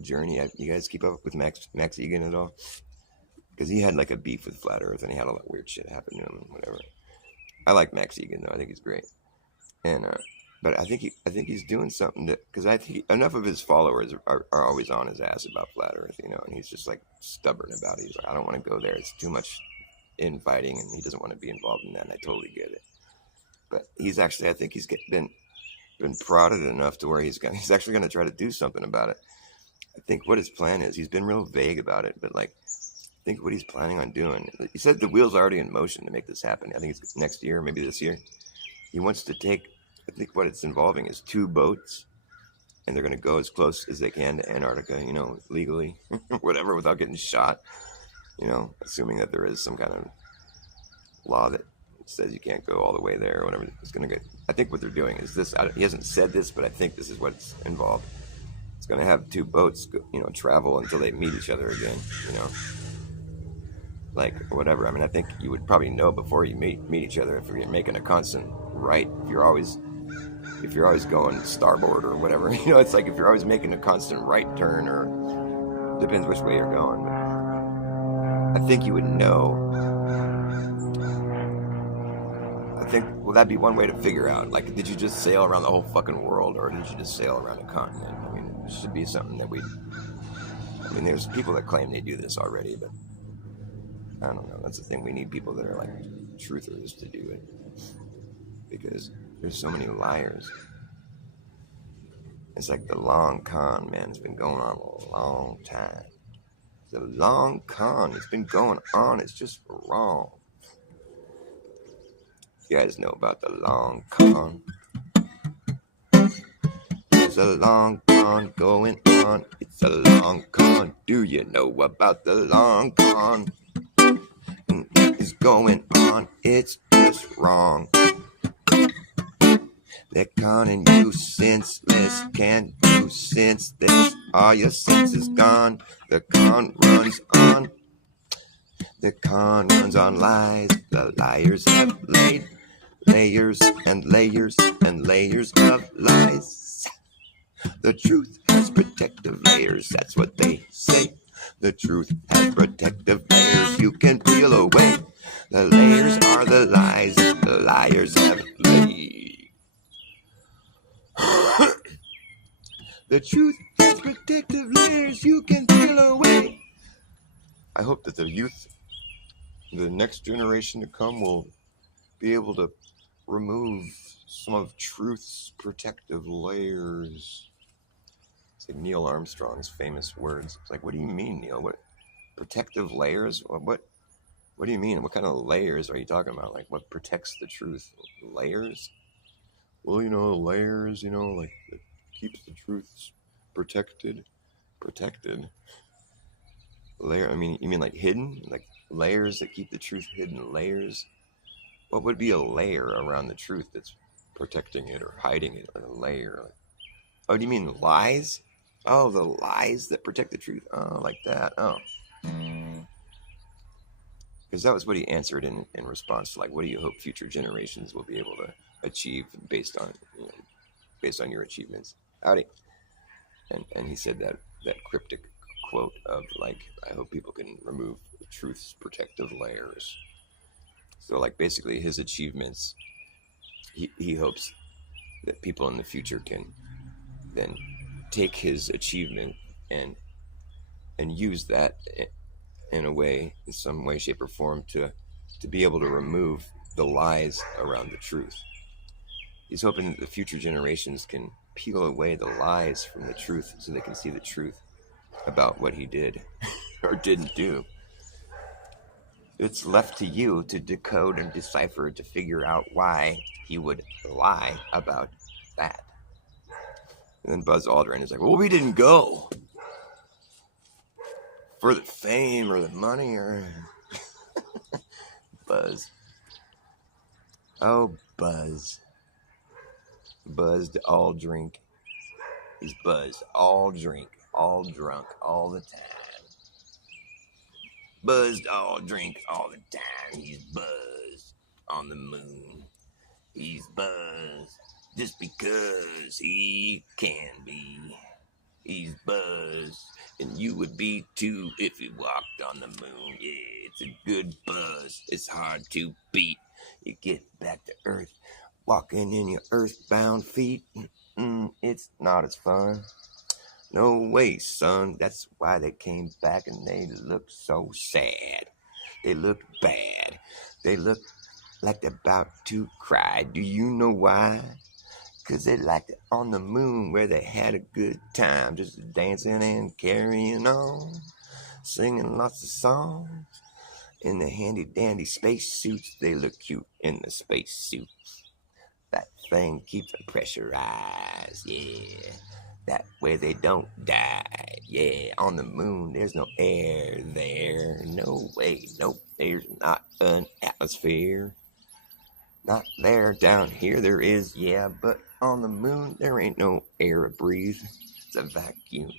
journey. You guys keep up with Max Egan at all? Because he had like a beef with Flat Earth, and he had all that weird shit happen to him and whatever. I like Max Egan though. I think he's great. And but I think he's doing something because I think enough of his followers are always on his ass about Flat Earth, and he's just like stubborn about it. He's like, I don't want to go there. It's too much infighting, and he doesn't want to be involved in that. And I totally get it. But he's actually, I think he's been prodded enough to where he's actually going to try to do something about it. I think what his plan is, he's been real vague about it, but like, I think what he's planning on doing, he said the wheel's already in motion to make this happen. I think it's next year, maybe this year. He wants to take, I think what it's involving is 2 boats, and they're going to go as close as they can to Antarctica, legally, whatever, without getting shot, assuming that there is some kind of law that says you can't go all the way there or whatever. It's going to get, I think what they're doing is this, he hasn't said this, but I think this is what's involved. going to have two boats, travel until they meet each other again, like whatever. I mean, I think you would probably know before you meet each other if you're making a constant right. If you're always going starboard or whatever, it's like if you're always making a constant right turn, or depends which way you're going. But I think you would know. I think, well, that'd be one way to figure out. Like, did you just sail around the whole fucking world, or did you just sail around a continent? I mean, it should be something that there's people that claim they do this already, but I don't know. That's the thing. We need people that are like truthers to do it, because there's so many liars. It's like the long con, man. It's been going on a long time. It's a long con. It's been going on. It's just wrong. You guys know about the long con. There's a long con going on. It's a long con. Do you know about the long con? And what is going on? It's just wrong. They're conning you senseless. Can't you sense this? All your senses gone. The con runs on. The con runs on lies. The liars have laid layers and layers and layers of lies. The truth has protective layers. That's what they say. The truth has protective layers you can peel away. The layers are the lies. The liars have laid. The truth has protective layers you can peel away. I hope that the youth, the next generation to come, will be able to remove some of truth's protective layers. It's like Neil Armstrong's famous words. It's like, what do you mean, Neil? What protective layers? What do you mean? What kind of layers are you talking about? Like, what protects the truth? Layers? Well, layers, like it keeps the truth protected. Protected? Layer? I mean, you mean like hidden? Like layers that keep the truth hidden? Layers? What would be a layer around the truth that's protecting it or hiding it? Like a layer? Oh, do you mean lies? Oh, the lies that protect the truth. Oh, like that. Oh. Because that was what he answered in response to, like, what do you hope future generations will be able to achieve based on your achievements? Howdy. And he said that cryptic quote of, like, I hope people can remove the truth's protective layers. So, like, basically his achievements, he hopes that people in the future can then take his achievement and use that in a way, in some way, shape, or form, to be able to remove the lies around the truth. He's hoping that the future generations can peel away the lies from the truth so they can see the truth about what he did or didn't do. It's left to you to decode and decipher, to figure out why he would lie about that. And then Buzz Aldrin is like, well, we didn't go for the fame or the money or... Buzz. Oh, Buzz. Buzzed all drink. He's buzzed all drink, all drunk, all the time. Buzzed all drink all the time. He's buzzed on the moon. He's buzzed just because he can be. He's buzzed, and you would be too if you walked on the moon. Yeah, it's a good buzz. It's hard to beat. You get back to Earth, walking in your earthbound feet. It's not as fun. No way, son. That's why they came back and they look so sad. They look bad. They look like they're about to cry. Do you know why? Because they liked it on the moon where they had a good time, just dancing and carrying on, singing lots of songs. In the handy-dandy spacesuits, they look cute in the spacesuits. That thing keeps them pressurized, yeah. That way they don't die, yeah. On the moon, there's no air there. No way, no, there's not an atmosphere. Not there, down here there is, yeah, but on the moon there ain't no air to breathe. It's a vacuum.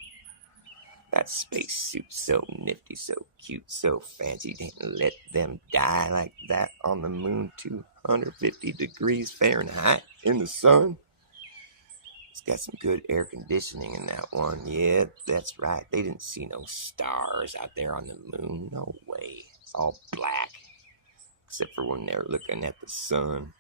That spacesuit so nifty, so cute, so fancy. Didn't let them die like that on the moon. 250 degrees Fahrenheit in the sun. It's got some good air conditioning in that one. Yeah, that's right. They didn't see no stars out there on the moon. No way. It's all black. Except for when they're looking at the sun.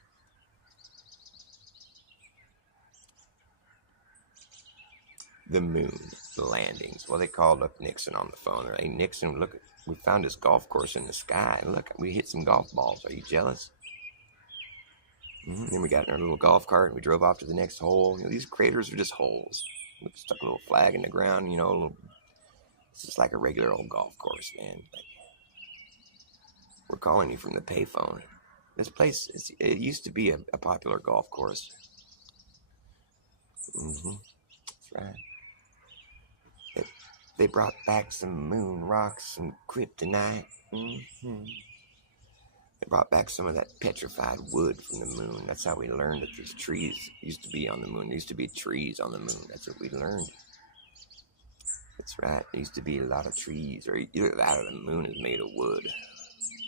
The moon, the landings. Well, they called up Nixon on the phone. They're like, hey, Nixon, look, we found this golf course in the sky. Look, we hit some golf balls. Are you jealous? Then we got in our little golf cart and we drove off to the next hole. You know, these craters are just holes. We stuck a little flag in the ground, you know. It's just like a regular old golf course, man. Like, we're calling you from the payphone. This place, it used to be a popular golf course. That's right. They brought back some moon rocks, some kryptonite. They brought back some of that petrified wood from the moon. That's how we learned that these trees used to be on the moon. There used to be trees on the moon. That's what we learned. That's right. There used to be a lot of trees, or either that or the moon is made of wood.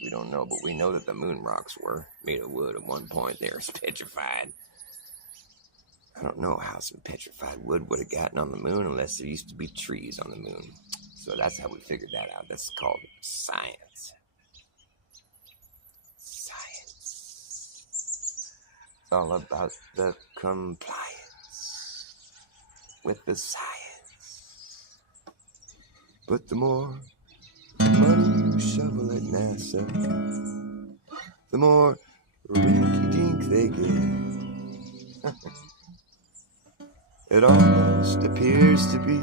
We don't know, but we know that the moon rocks were made of wood at one point. They were petrified. I don't know how some petrified wood would have gotten on the moon unless there used to be trees on the moon. So that's how we figured that out. That's called science. Science. It's all about the compliance with the science. But the more money you shovel at NASA, the more rinky-dink they get. It almost appears to be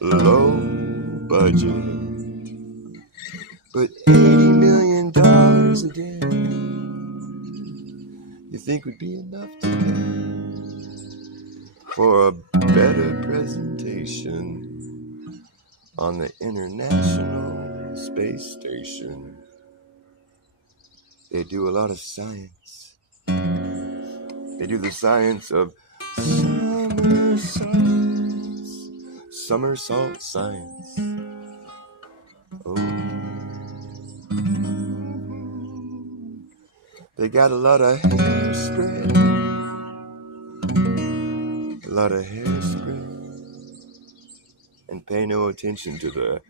low budget, but $80 million a day, you think would be enough to pay for a better presentation on the International Space Station. They do a lot of science. They do the science of somersault science. Oh, they got a lot of hairspray, and pay no attention to the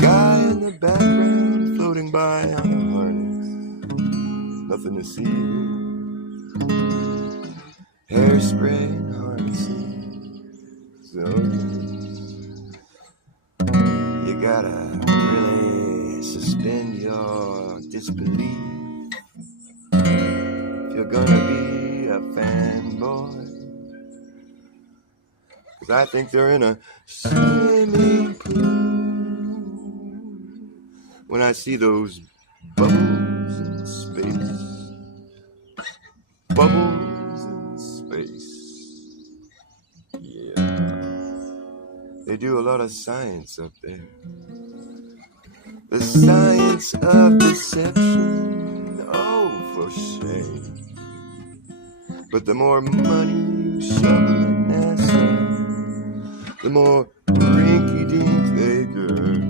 guy in the background floating by on a harness. Nothing to see here. Hairspray and harnesses. So you gotta really suspend your disbelief if you're gonna be a fanboy. 'Cause I think they're in a swimming pool when I see those bubbles in space. Bubbles in space. They do a lot of science up there. The science of deception, oh, for shame. But the more money you shove at NASA, the more rinky-dink they get.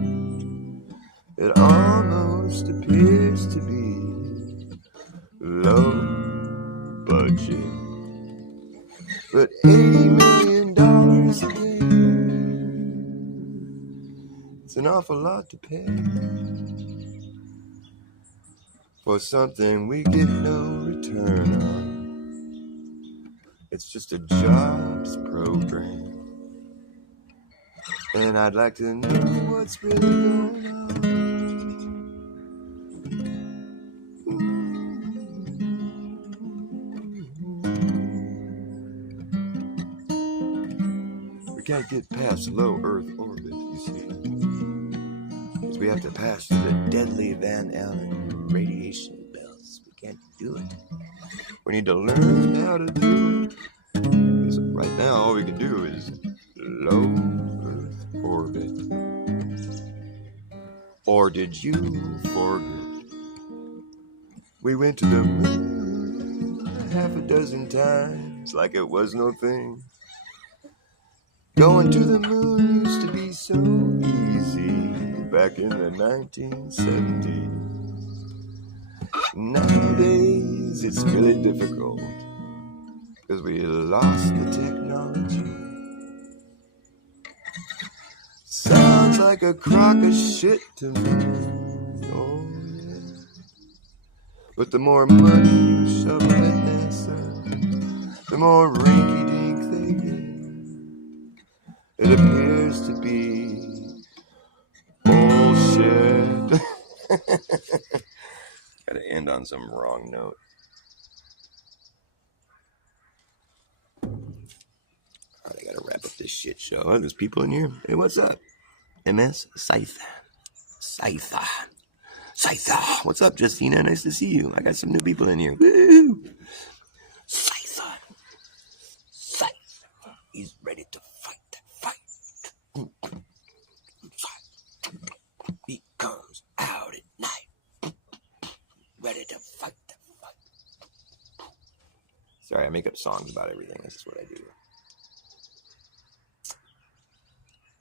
It almost appears to be low budget, but $80 million a day. It's an awful lot to pay for something we get no return on. It's just a jobs program, and I'd like to know what's really going on. We can't get past low Earth orbit, you see. We have to pass through the deadly Van Allen radiation belts. We can't do it. We need to learn how to do it. Because right now, all we can do is low Earth orbit. Or did you forget? We went to the moon half a dozen times like it was no thing. Going to the moon used to be so easy back in the 1970s. Nowadays it's really difficult because we lost the technology. Sounds like a crock of shit to me. Oh yeah. But the more money you shove in NASA, the more rinky-dink they get. It appears to be bullshit. Gotta end on some wrong note. Alright, I gotta wrap up this shit show. Oh, there's people in here. Hey, what's up? MS Scythe. What's up, Justina? Nice to see you. I got some new people in here. Woo! Scythe. He's ready to fight that fight. He comes out at night, ready to fight that fight. Sorry, I make up songs about everything. This is what I do.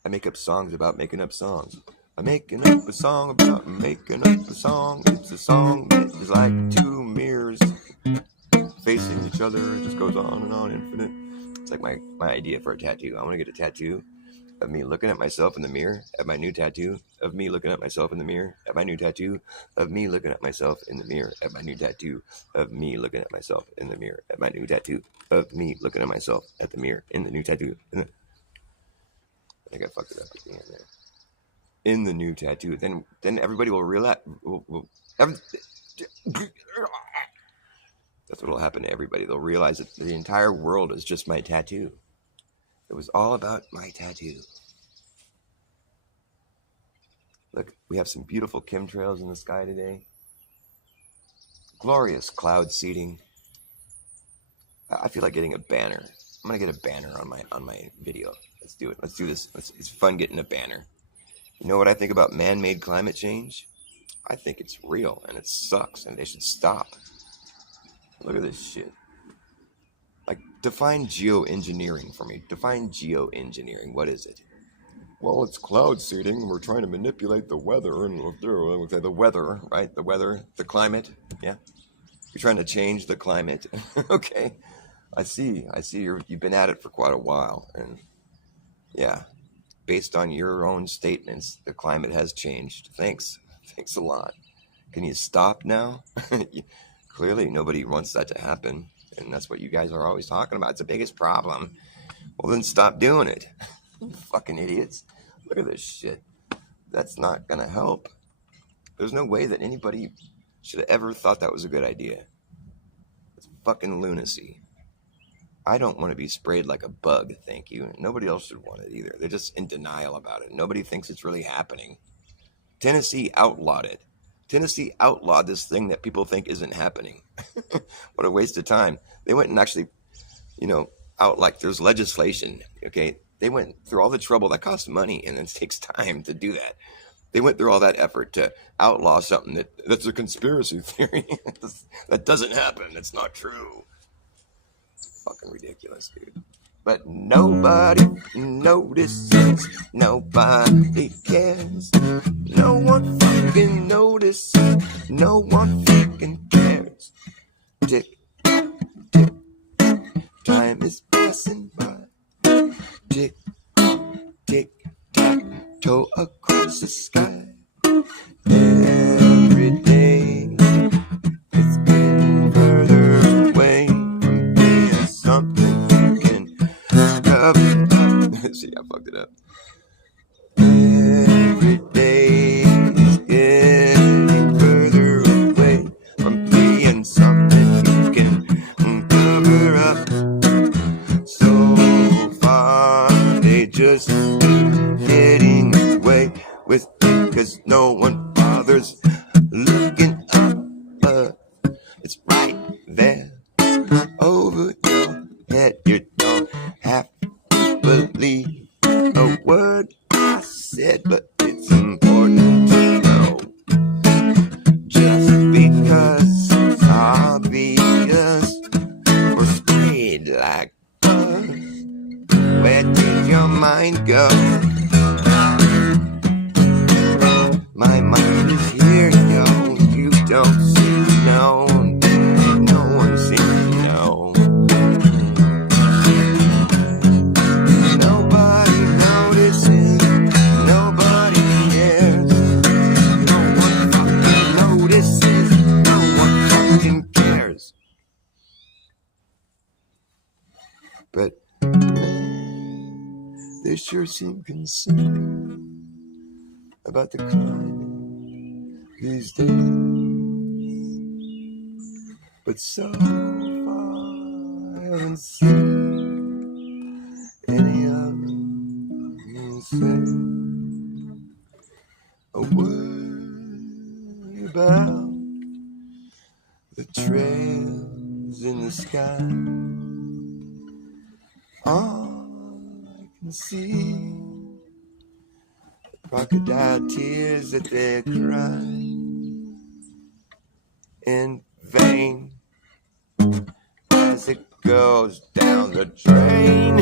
I make up songs about making up songs. I'm making up a song about making up a song. It's a song that is like two mirrors facing each other. It just goes on and on, infinite. It's like my idea for a tattoo. I want to get a tattoo of me looking at myself in the mirror at my new tattoo, of me looking at myself in the mirror at my new tattoo, of me looking at myself in the mirror at my new tattoo, of me looking at myself in the mirror at my new tattoo, of me looking at myself at the mirror in the new tattoo. I think I fucked it up at the end there. In the new tattoo, then everybody will realize. That's what will happen to everybody. They'll realize that the entire world is just my tattoo. It was all about my tattoo. Look, we have some beautiful chemtrails in the sky today. Glorious cloud seeding. I feel like getting a banner. I'm gonna get a banner on my video. Let's do it. Let's do this. It's fun getting a banner. You know what I think about man-made climate change? I think it's real and it sucks and they should stop. Look at this shit. Like, define geoengineering for me. Define geoengineering. What is it? Well, it's cloud seeding. We're trying to manipulate the weather and the weather, right? The weather, the climate. Yeah. You're trying to change the climate. Okay. I see. You've been at it for quite a while. And yeah, based on your own statements, the climate has changed. Thanks a lot. Can you stop now? Clearly nobody wants that to happen, and that's what you guys are always talking about. It's the biggest problem. Well, then stop doing it. You fucking idiots. Look at this shit. That's not gonna help. There's no way that anybody should have ever thought that was a good idea. It's fucking lunacy. I don't want to be sprayed like a bug, thank you. Nobody else should want it either. They're just in denial about it. Nobody thinks it's really happening. Tennessee outlawed it. Tennessee outlawed this thing that people think isn't happening. What a waste of time. They went and actually, there's legislation, okay? They went through all the trouble. That costs money, and it takes time to do that. They went through all that effort to outlaw something that's a conspiracy theory. That doesn't happen. That's not true. Fucking ridiculous, dude. But nobody notices, nobody cares. No one fucking notices, no one fucking cares. Tick, tick, time is passing by. Tick, tick, tack, toe across the sky. Every day it's getting further away from being something you can cover. See, I fucked it up. Every day is getting further away from being something you can cover up. So far they just getting away with it, 'cause no one bothers looking up, but it's right there over your head. You don't have to believe a word I said, but it's important to know. Just because it's obvious or sprayed like buzz, where did your mind sure seem concerned about the climate these days. But so far I haven't seen any of them say a word about the trails in the sky. All I can see, crocodile tears that they cry in vain as it goes down the drain.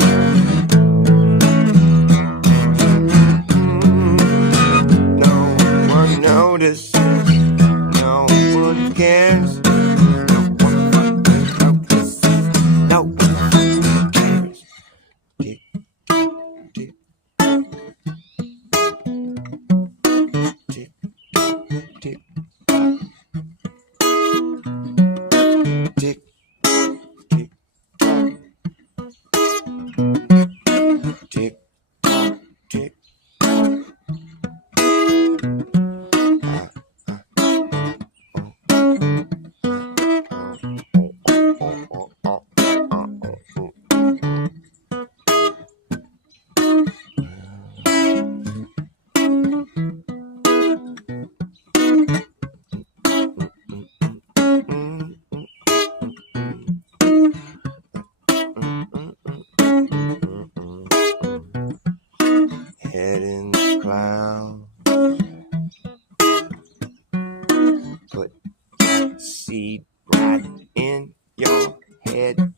No one notices, no one cares, no one notices, no one cares. Tick, tick, tick, tick, tick, tick, tick, tick. Head in the cloud, put seed right in your head,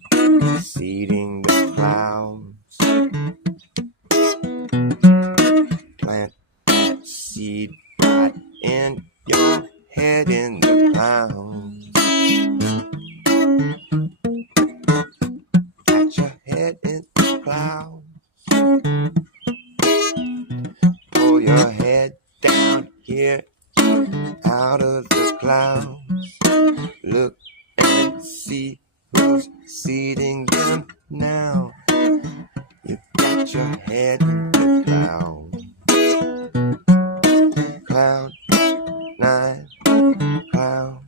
seeding the clouds. Plant that seed right in your head in the clouds. Got your head in the clouds. Pull your head down here out of the clouds. Look and see who's seeding them now. You got your head in the clouds. Cloud 9, cloud.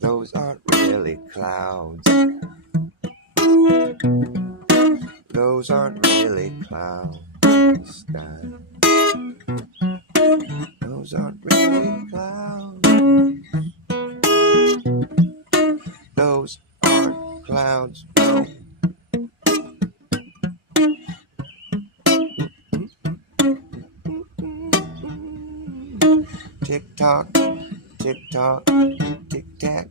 Those aren't really clouds. Those aren't really clouds in the sky. Those aren't really clouds. Those aren't clouds. No. Tick tock, tick tock, tick tack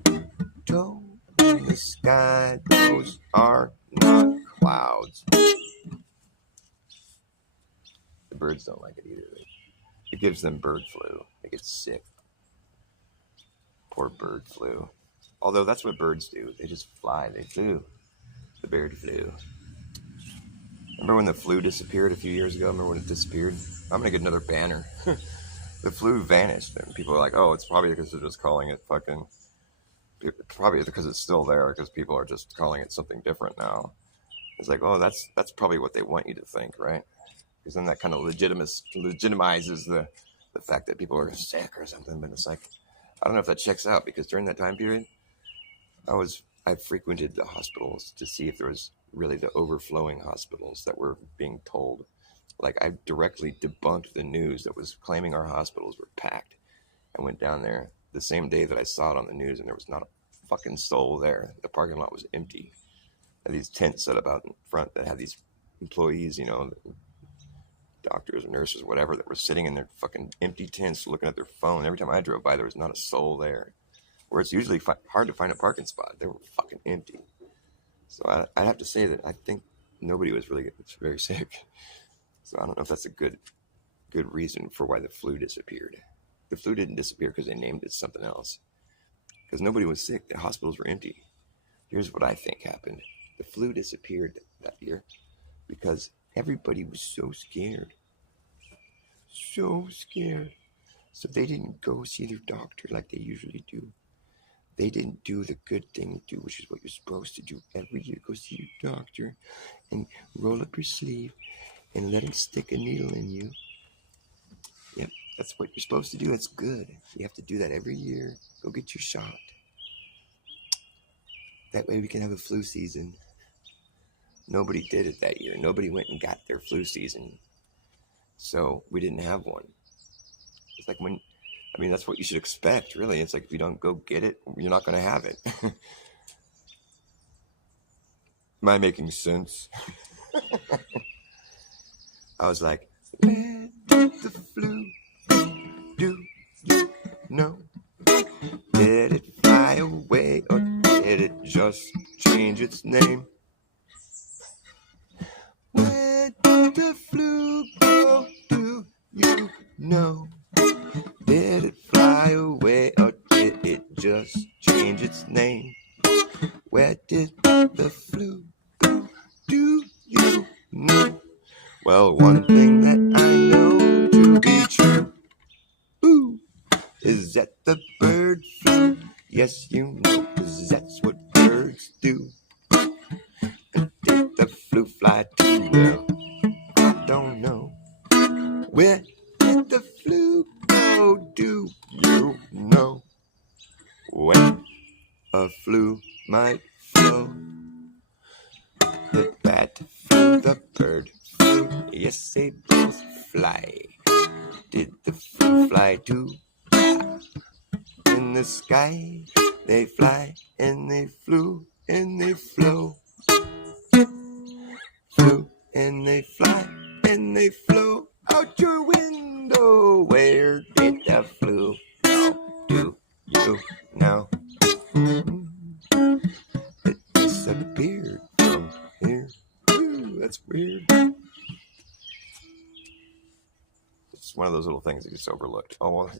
toe in the sky. Those are not clouds. The birds don't like it either. It gives them bird flu. They get sick. Poor bird flu. Although that's what birds do. They just fly. They flew. The bird flew. Remember when the flu disappeared a few years ago? Remember when it disappeared? I'm going to get another banner. The flu vanished. And people are like, oh, it's probably because they're just calling it fucking... Probably because it's still there, because people are just calling it something different now. It's like, oh, that's probably what they want you to think, right? Because then that kind of legitimizes the fact that people are sick or something. But it's like, I don't know if that checks out, because during that time period, I frequented the hospitals to see if there was really the overflowing hospitals that were being told. Like, I directly debunked the news that was claiming our hospitals were packed. I went down there the same day that I saw it on the news, and there was not a fucking soul there. The parking lot was empty. Had these tents set up out in front that had these employees, you know, doctors or nurses or whatever, that were sitting in their fucking empty tents looking at their phone. Every time I drove by, there was not a soul there. Where it's usually hard to find a parking spot. They were fucking empty. So I'd have to say that I think nobody was really very sick. So I don't know if that's a good reason for why the flu disappeared. The flu didn't disappear because they named it something else. Because nobody was sick. The hospitals were empty. Here's what I think happened. The flu disappeared that year because everybody was so scared. So scared. So they didn't go see their doctor like they usually do. They didn't do the good thing to do, which is what you're supposed to do every year. Go see your doctor and roll up your sleeve and let him stick a needle in you. Yep, that's what you're supposed to do. That's good. You have to do that every year. Go get your shot. That way we can have a flu season. Nobody did it that year. Nobody went and got their flu season. So we didn't have one. It's like that's what you should expect, really. It's like if you don't go get it, you're not going to have it. Am I making sense? I was like, where did the flu do you know? Did it fly away or did it just change its name? Where did the flu go? Do you know? Did it fly away or did it just change its name? Where did the flu go? Do you know? Well, one thing that I know to be true is that the bird flu. Yes, you know, 'cause that's what birds do. And did the flu fly too? Well, I don't know. Where did the flu go? Do you know? When a flu might flow, the bat flew, the bird flew. Yes, they both fly. Did the flu fly too? In the sky, they fly and they flew and they flow. Flew and they fly and they flow out your window. Where did the flu go? Do you know? It disappeared from here. Ooh, that's weird. It's one of those little things that gets overlooked. Oh, well,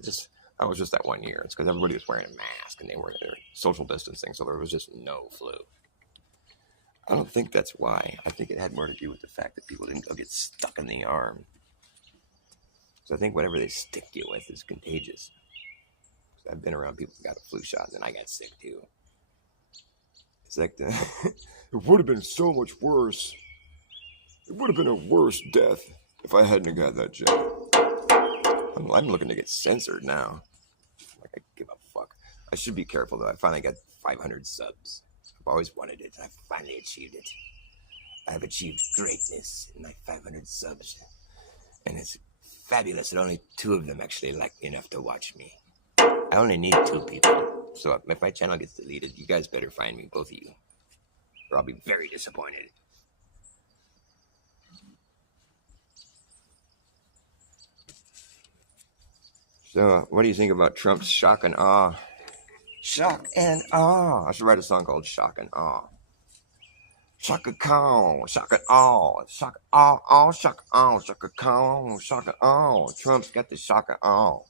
I was just that 1 year. It's because everybody was wearing a mask and they were social distancing, so there was just no flu. I don't think that's why. I think it had more to do with the fact that people didn't go get stuck in the arm. So I think whatever they stick you with is contagious. I've been around people who got a flu shot and then I got sick too. It's like it would have been so much worse. It would have been a worse death if I hadn't got that jab. I'm looking to get censored now. Like, I give a fuck. I should be careful though. I finally got 500 subs. I've always wanted it. I finally achieved it. I've achieved greatness in my 500 subs. And it's fabulous that only 2 of them actually like me enough to watch me. I only need 2 people. So if my channel gets deleted, you guys better find me, both of you. Or I'll be very disappointed. So, what do you think about Trump's shock and awe? Shock and awe. I should write a song called Shock and Awe. Shock and awe, shock and awe, shock and awe, shock and awe, shock and awe, shock and awe. Trump's got the shock and awe.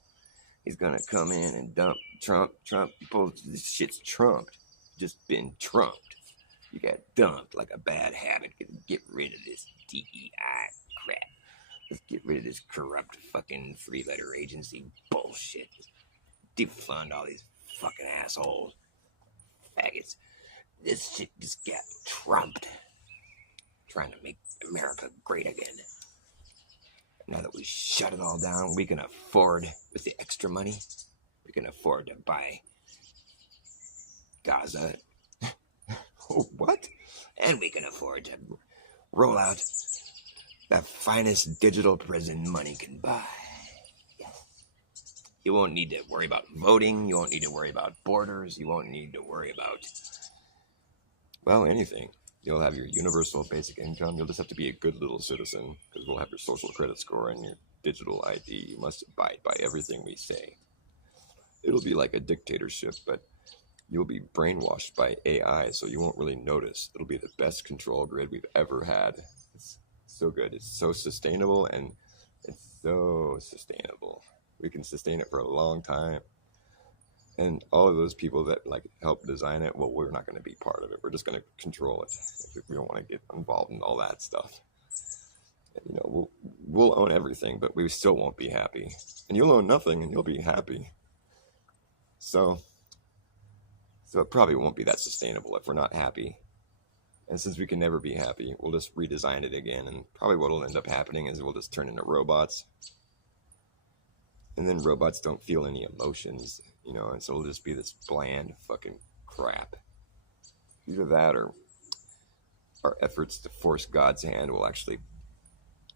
He's gonna come in and dump Trump. People, this shit's trumped. Just been trumped. You got dumped like a bad habit. Get rid of this DEI crap. Let's get rid of this corrupt fucking 3-letter agency bullshit. Defund all these fucking assholes. Faggots. This shit just got trumped. Trying to make America great again. Now that we shut it all down, we can afford, with the extra money, we can afford to buy Gaza. What? And we can afford to roll out the finest digital prison money can buy. Yes. You won't need to worry about voting. You won't need to worry about borders. You won't need to worry about, well, anything. You'll have your universal basic income. You'll just have to be a good little citizen because we'll have your social credit score and your digital ID. You must abide by everything we say. It'll be like a dictatorship, but you'll be brainwashed by AI, so you won't really notice. It'll be the best control grid we've ever had. It's so good. It's so sustainable, and it's so sustainable. We can sustain it for a long time. And all of those people that like help design it, well, we're not going to be part of it. We're just going to control it. We don't want to get involved in all that stuff. You know, we'll own everything, but we still won't be happy. And you'll own nothing, and you'll be happy. So So it probably won't be that sustainable if we're not happy. And since we can never be happy, we'll just redesign it again. And probably what will end up happening is we'll just turn into robots. And then robots don't feel any emotions, you know, and so it'll just be this bland fucking crap. Either that or our efforts to force God's hand will actually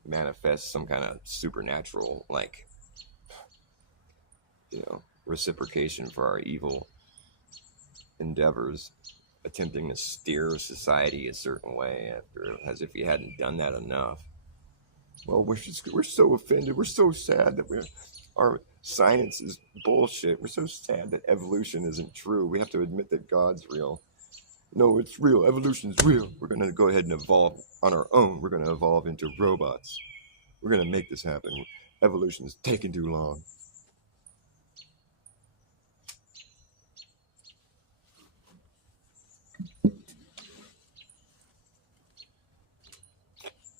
manifest some kind of supernatural, like, you know, reciprocation for our evil endeavors, attempting to steer society a certain way after, as if he hadn't done that enough. Well, we're so offended. We're so sad that our science is bullshit. We're so sad that evolution isn't true. We have to admit that God's real. No, it's real. Evolution's real. We're going to go ahead and evolve on our own. We're going to evolve into robots. We're going to make this happen. Evolution is taking too long.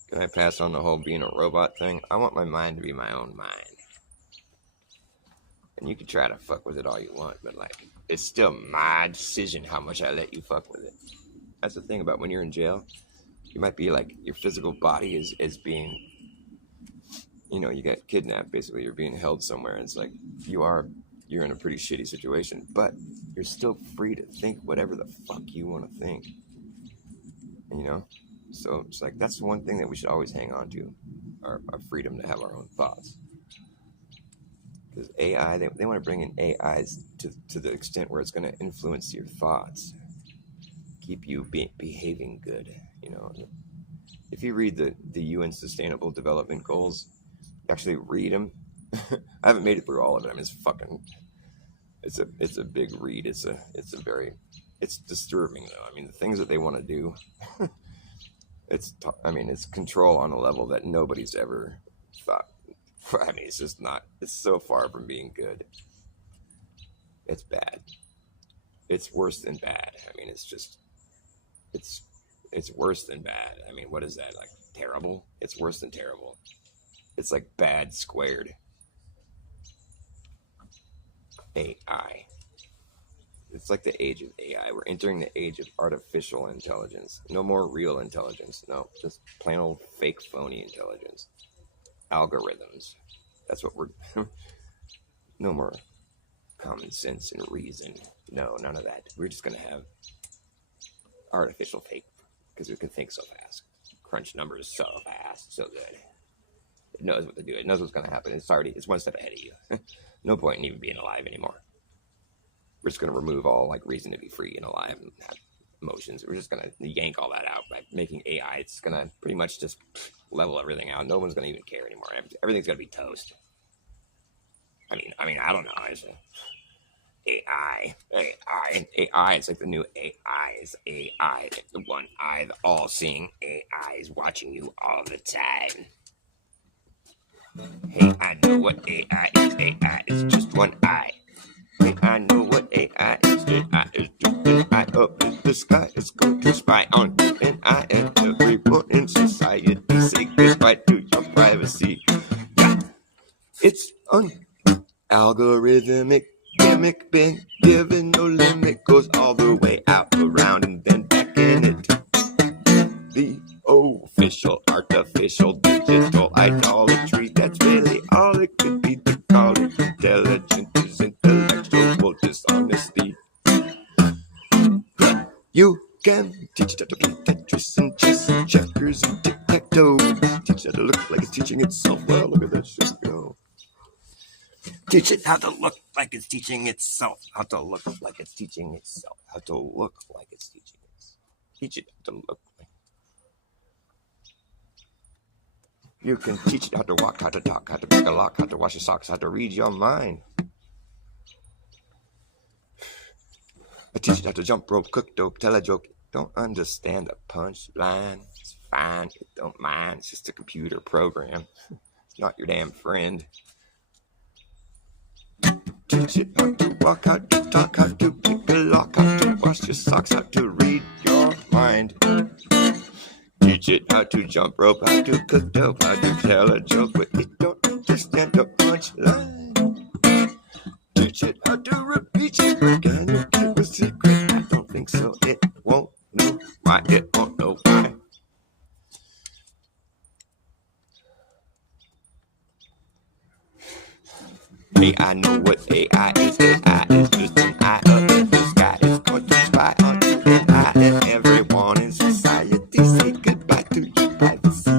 Can I pass on the whole being a robot thing? I want my mind to be my own mind. And you can try to fuck with it all you want, but like, it's still my decision how much I let you fuck with it. That's the thing about when you're in jail. You might be like, your physical body is being, you know, you get kidnapped, basically. You're being held somewhere, and it's like, you're in a pretty shitty situation, but you're still free to think whatever the fuck you want to think. You know? So it's like, that's the one thing that we should always hang on to, our freedom to have our own thoughts. Because AI, they want to bring in AIs to the extent where it's going to influence your thoughts, keep you behaving good. You know, if you read the UN Sustainable Development Goals, you actually read them. I haven't made it through all of it. I mean, it's a big read. It's disturbing though. I mean, the things that they want to do. It's control on a level that nobody's ever thought. I mean, it's so far from being good. It's bad. It's worse than bad. I mean, it's worse than bad. I mean, what is that? Like, terrible? It's worse than terrible. It's like bad squared. AI. It's like the age of AI. We're entering the age of artificial intelligence. No more real intelligence. No, just plain old fake phony intelligence. Algorithms. That's what we're... No more common sense and reason. No, none of that. We're just going to have artificial fake, because we can think so fast. Crunch numbers so fast, so good. It knows what to do. It knows what's going to happen. It's one step ahead of you. No point in even being alive anymore. We're just going to remove all like reason to be free and alive and have emotions. We're just going to yank all that out by making AI. It's going to pretty much just level everything out. No one's going to even care anymore. Everything's going to be toast. I mean, I don't know. It's AI. It's like the new AI. It's AI. The one eye, the all-seeing AI is watching you all the time. Hey, I know what AI is. AI is just one eye. Hey, I know what AI is. AI is just an eye up in the sky. It's going to spy on you and I and everyone in society. Say goodbye to your privacy. Yeah. It's algorithmic, gimmick, been given no limit. Goes all the way out, around, and then back in it. The official, artificial, digital idolatry. That's really all it could be to call it. Intelligent is intellectual dishonesty. You can teach it how to play Tetris and chess and checkers and tic-tac-toe. Teach it how to look like it's teaching itself. Well, look at that shit go. Teach it how to look like it's teaching itself. How to look like it's teaching itself. How to look like it's teaching itself. Teach it how to look like. You can teach it how to walk, how to talk, how to pick a lock, how to wash your socks, how to read your mind. I teach it how to jump rope, cook dope, tell a joke. Don't understand a punchline. It's fine, it don't mind. It's just a computer program. It's not your damn friend. Teach it how to walk, how to talk, how to pick a lock, how to wash your socks, how to read your mind. Teach it how to jump rope, how to cook dope, how to tell a joke, but it don't understand the punchline. Teach it how to repeat it again, keep a secret I know what AI is. AI is just an eye up in the sky. It's going to spy on you and I and everyone in society. Say goodbye to your privacy.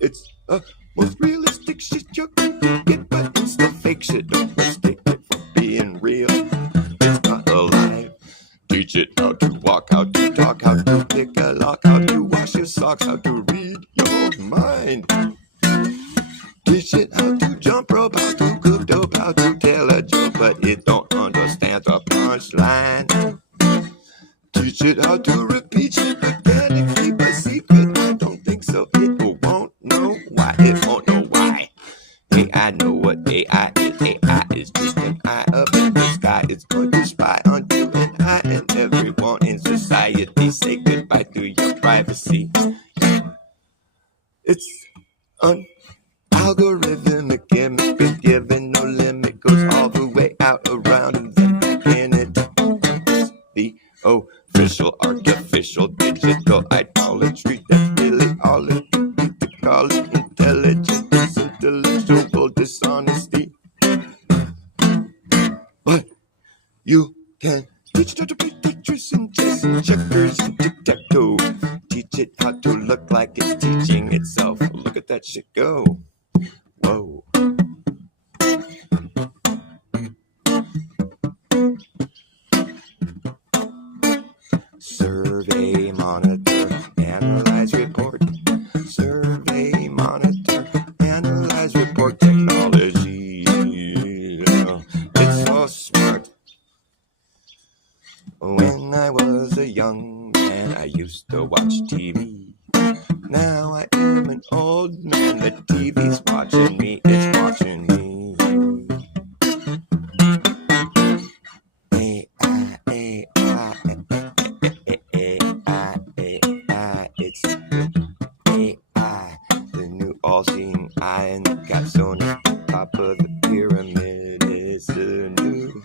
It's a most realistic shit you're going to get, but it's the fake shit. Don't mistake it for being real. It's not alive. Teach it how to walk, how to talk, how to pick a lock, how to wash your socks, how to read your mind. Teach it how to jump rope, how to cook dope, how to tell a joke, but it don't understand the punchline. Teach it how to repeat shit, but can it keep a secret? I don't think so. It won't know why. It won't know why. Hey, I know what AI is. AI is just an eye up in the sky. It's going to spy on you and I and everyone in society. Say goodbye to your privacy. It's an algorithmic gimmick, been given no limit, goes all the way out around and then back in it. The official artificial digital idolatry, that's really all it need to call it. Intelligent, it's intellectual dishonesty. But you can teach it how to play Tetris and chess and checkers and tic-tac-toe. Teach it how to look like it's teaching itself. Look at that shit go. Whoa. Survey, monitor, analyze, report. Survey, monitor, analyze, report. Technology, it's so smart. When I was a young man, I used to watch TV. Now I am an old man, the TV's watching me, it's watching me. It's the AI, the new all-seeing eye and the capstone at the top of the pyramid. It's the new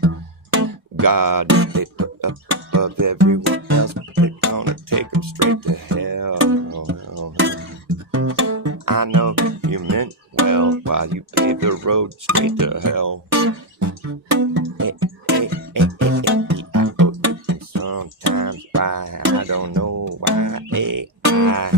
God they put up above everyone else, but they're gonna take them straight to hell. I know you meant well while you paved the road straight to hell. Sometimes why, I don't know why AI.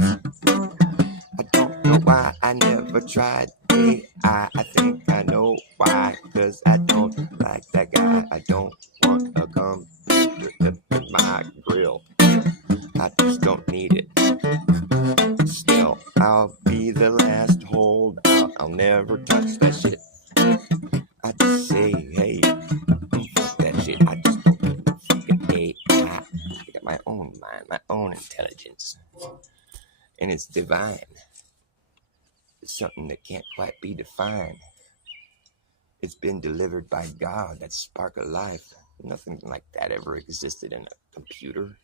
I don't know why I never tried AI. I think I know why, cause I don't like that guy. I don't want a computer in my grill. I just don't need it. Still, I'll be the last holdout. I'll never touch that shit. I just say, hey, fuck that shit. I just don't need no fucking AI. I got my own mind, my own intelligence. And it's divine. It's something that can't quite be defined. It's been delivered by God, that spark of life. Nothing like that ever existed in a computer.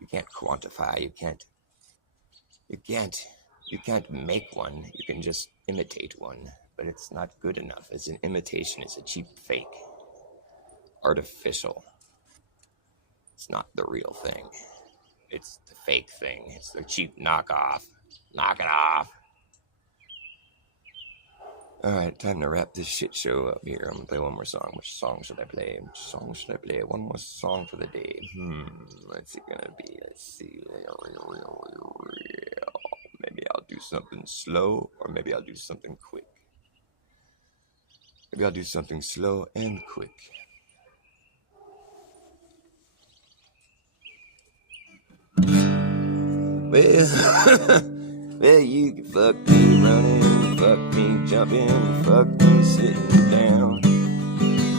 You can't quantify, you can't make one. You can just imitate one, but it's not good enough. It's an imitation, it's a cheap fake. Artificial. It's not the real thing. It's the fake thing. It's the cheap knockoff. Knock it off. Alright, time to wrap this shit show up here. I'm gonna play one more song. Which song should I play? Which song should I play? One more song for the day. What's it gonna be? Let's see. Maybe I'll do something slow, or maybe I'll do something quick. Maybe I'll do something slow and quick. Well, you can fuck me running, fuck me jumping, fuck me sitting down.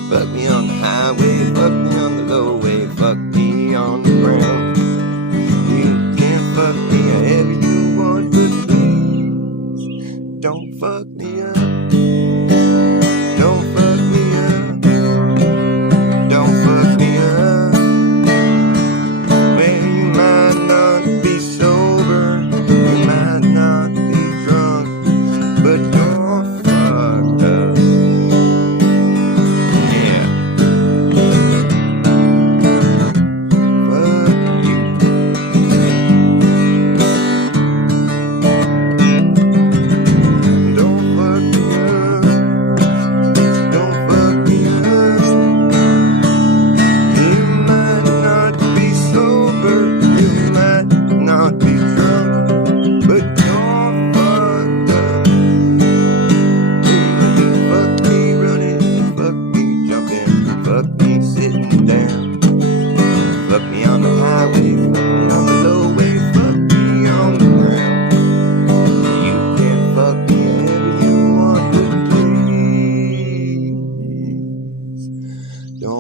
Fuck me on the highway, fuck me on the low way, fuck me on the ground. You can fuck me however you want, but please don't fuck me up. Don't fuck me up. Don't fuck me up. Well, you might not be sober, you might not be drunk, but you're fucked up.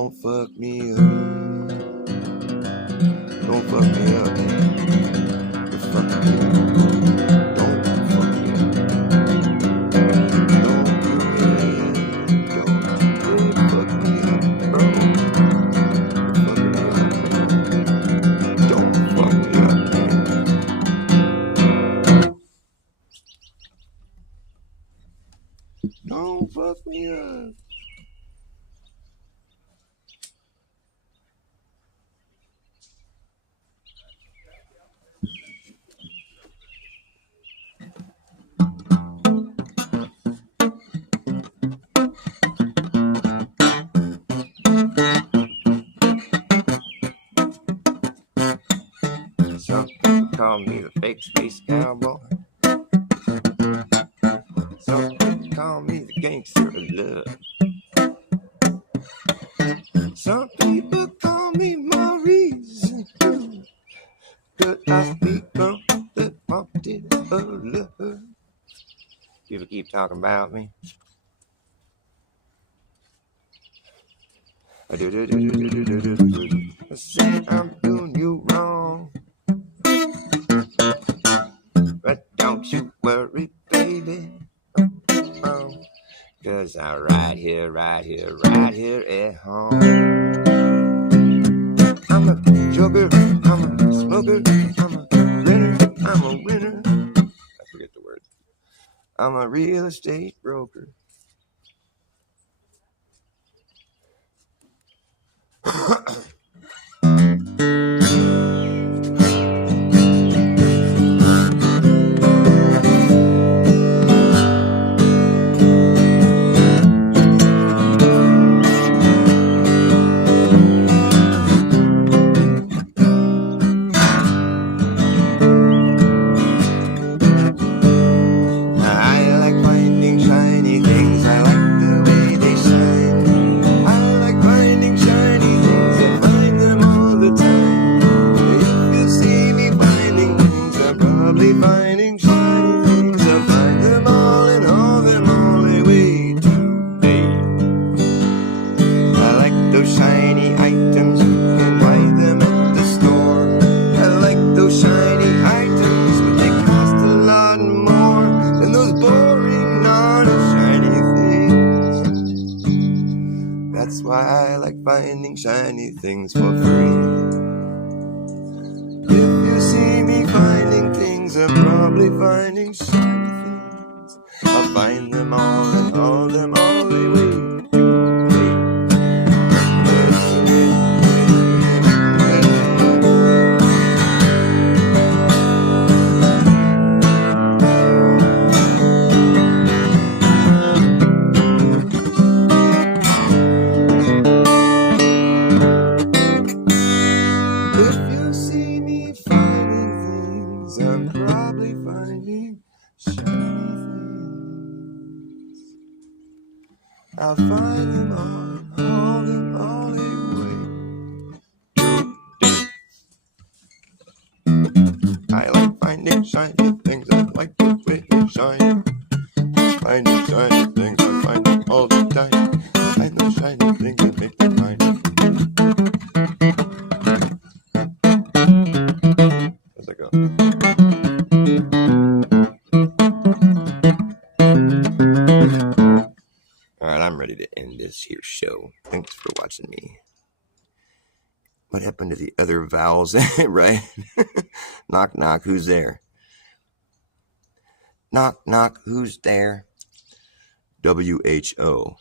Don't fuck me up. Don't fuck me up, man. You're fucking me up. Don't fuck me up. Don't do it. Don't fuck me up, bro. You're fucking me up, man. Don't fuck me up, man. Don't fuck me up. Some people call me the fake space cowboy. Some people call me the gangster of love. Some people call me Maurice, cause I speak from the mountain of love. People keep talking about me. I say I'm doing you wrong, but don't you worry, baby. Cause I'm right here at home. I'm a joker, I'm a smoker, I'm a grinner, I'm a winner. I forget the words. I'm a real estate broker. That's why I like finding shiny things for free. If you see me finding things, I'm probably finding shiny things. I'll find them all and all them all the way. I'm probably finding shiny things. I'll find them all the way. I like finding shiny things. I like the way they shine. Finding shiny things, I find them all the time. Find those shiny things and make them mine. How's that go? Alright, I'm ready to end this here show. Thanks for watching me. What happened to the other vowels, right? Knock, knock, who's there? Knock, knock, who's there? W-H-O.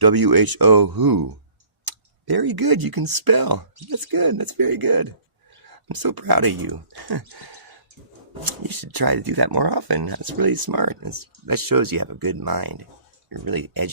W-H-O, who? Very good, you can spell. That's good, that's very good. I'm so proud of you. You should try to do that more often. That's really smart. That shows you have a good mind. You're really educated.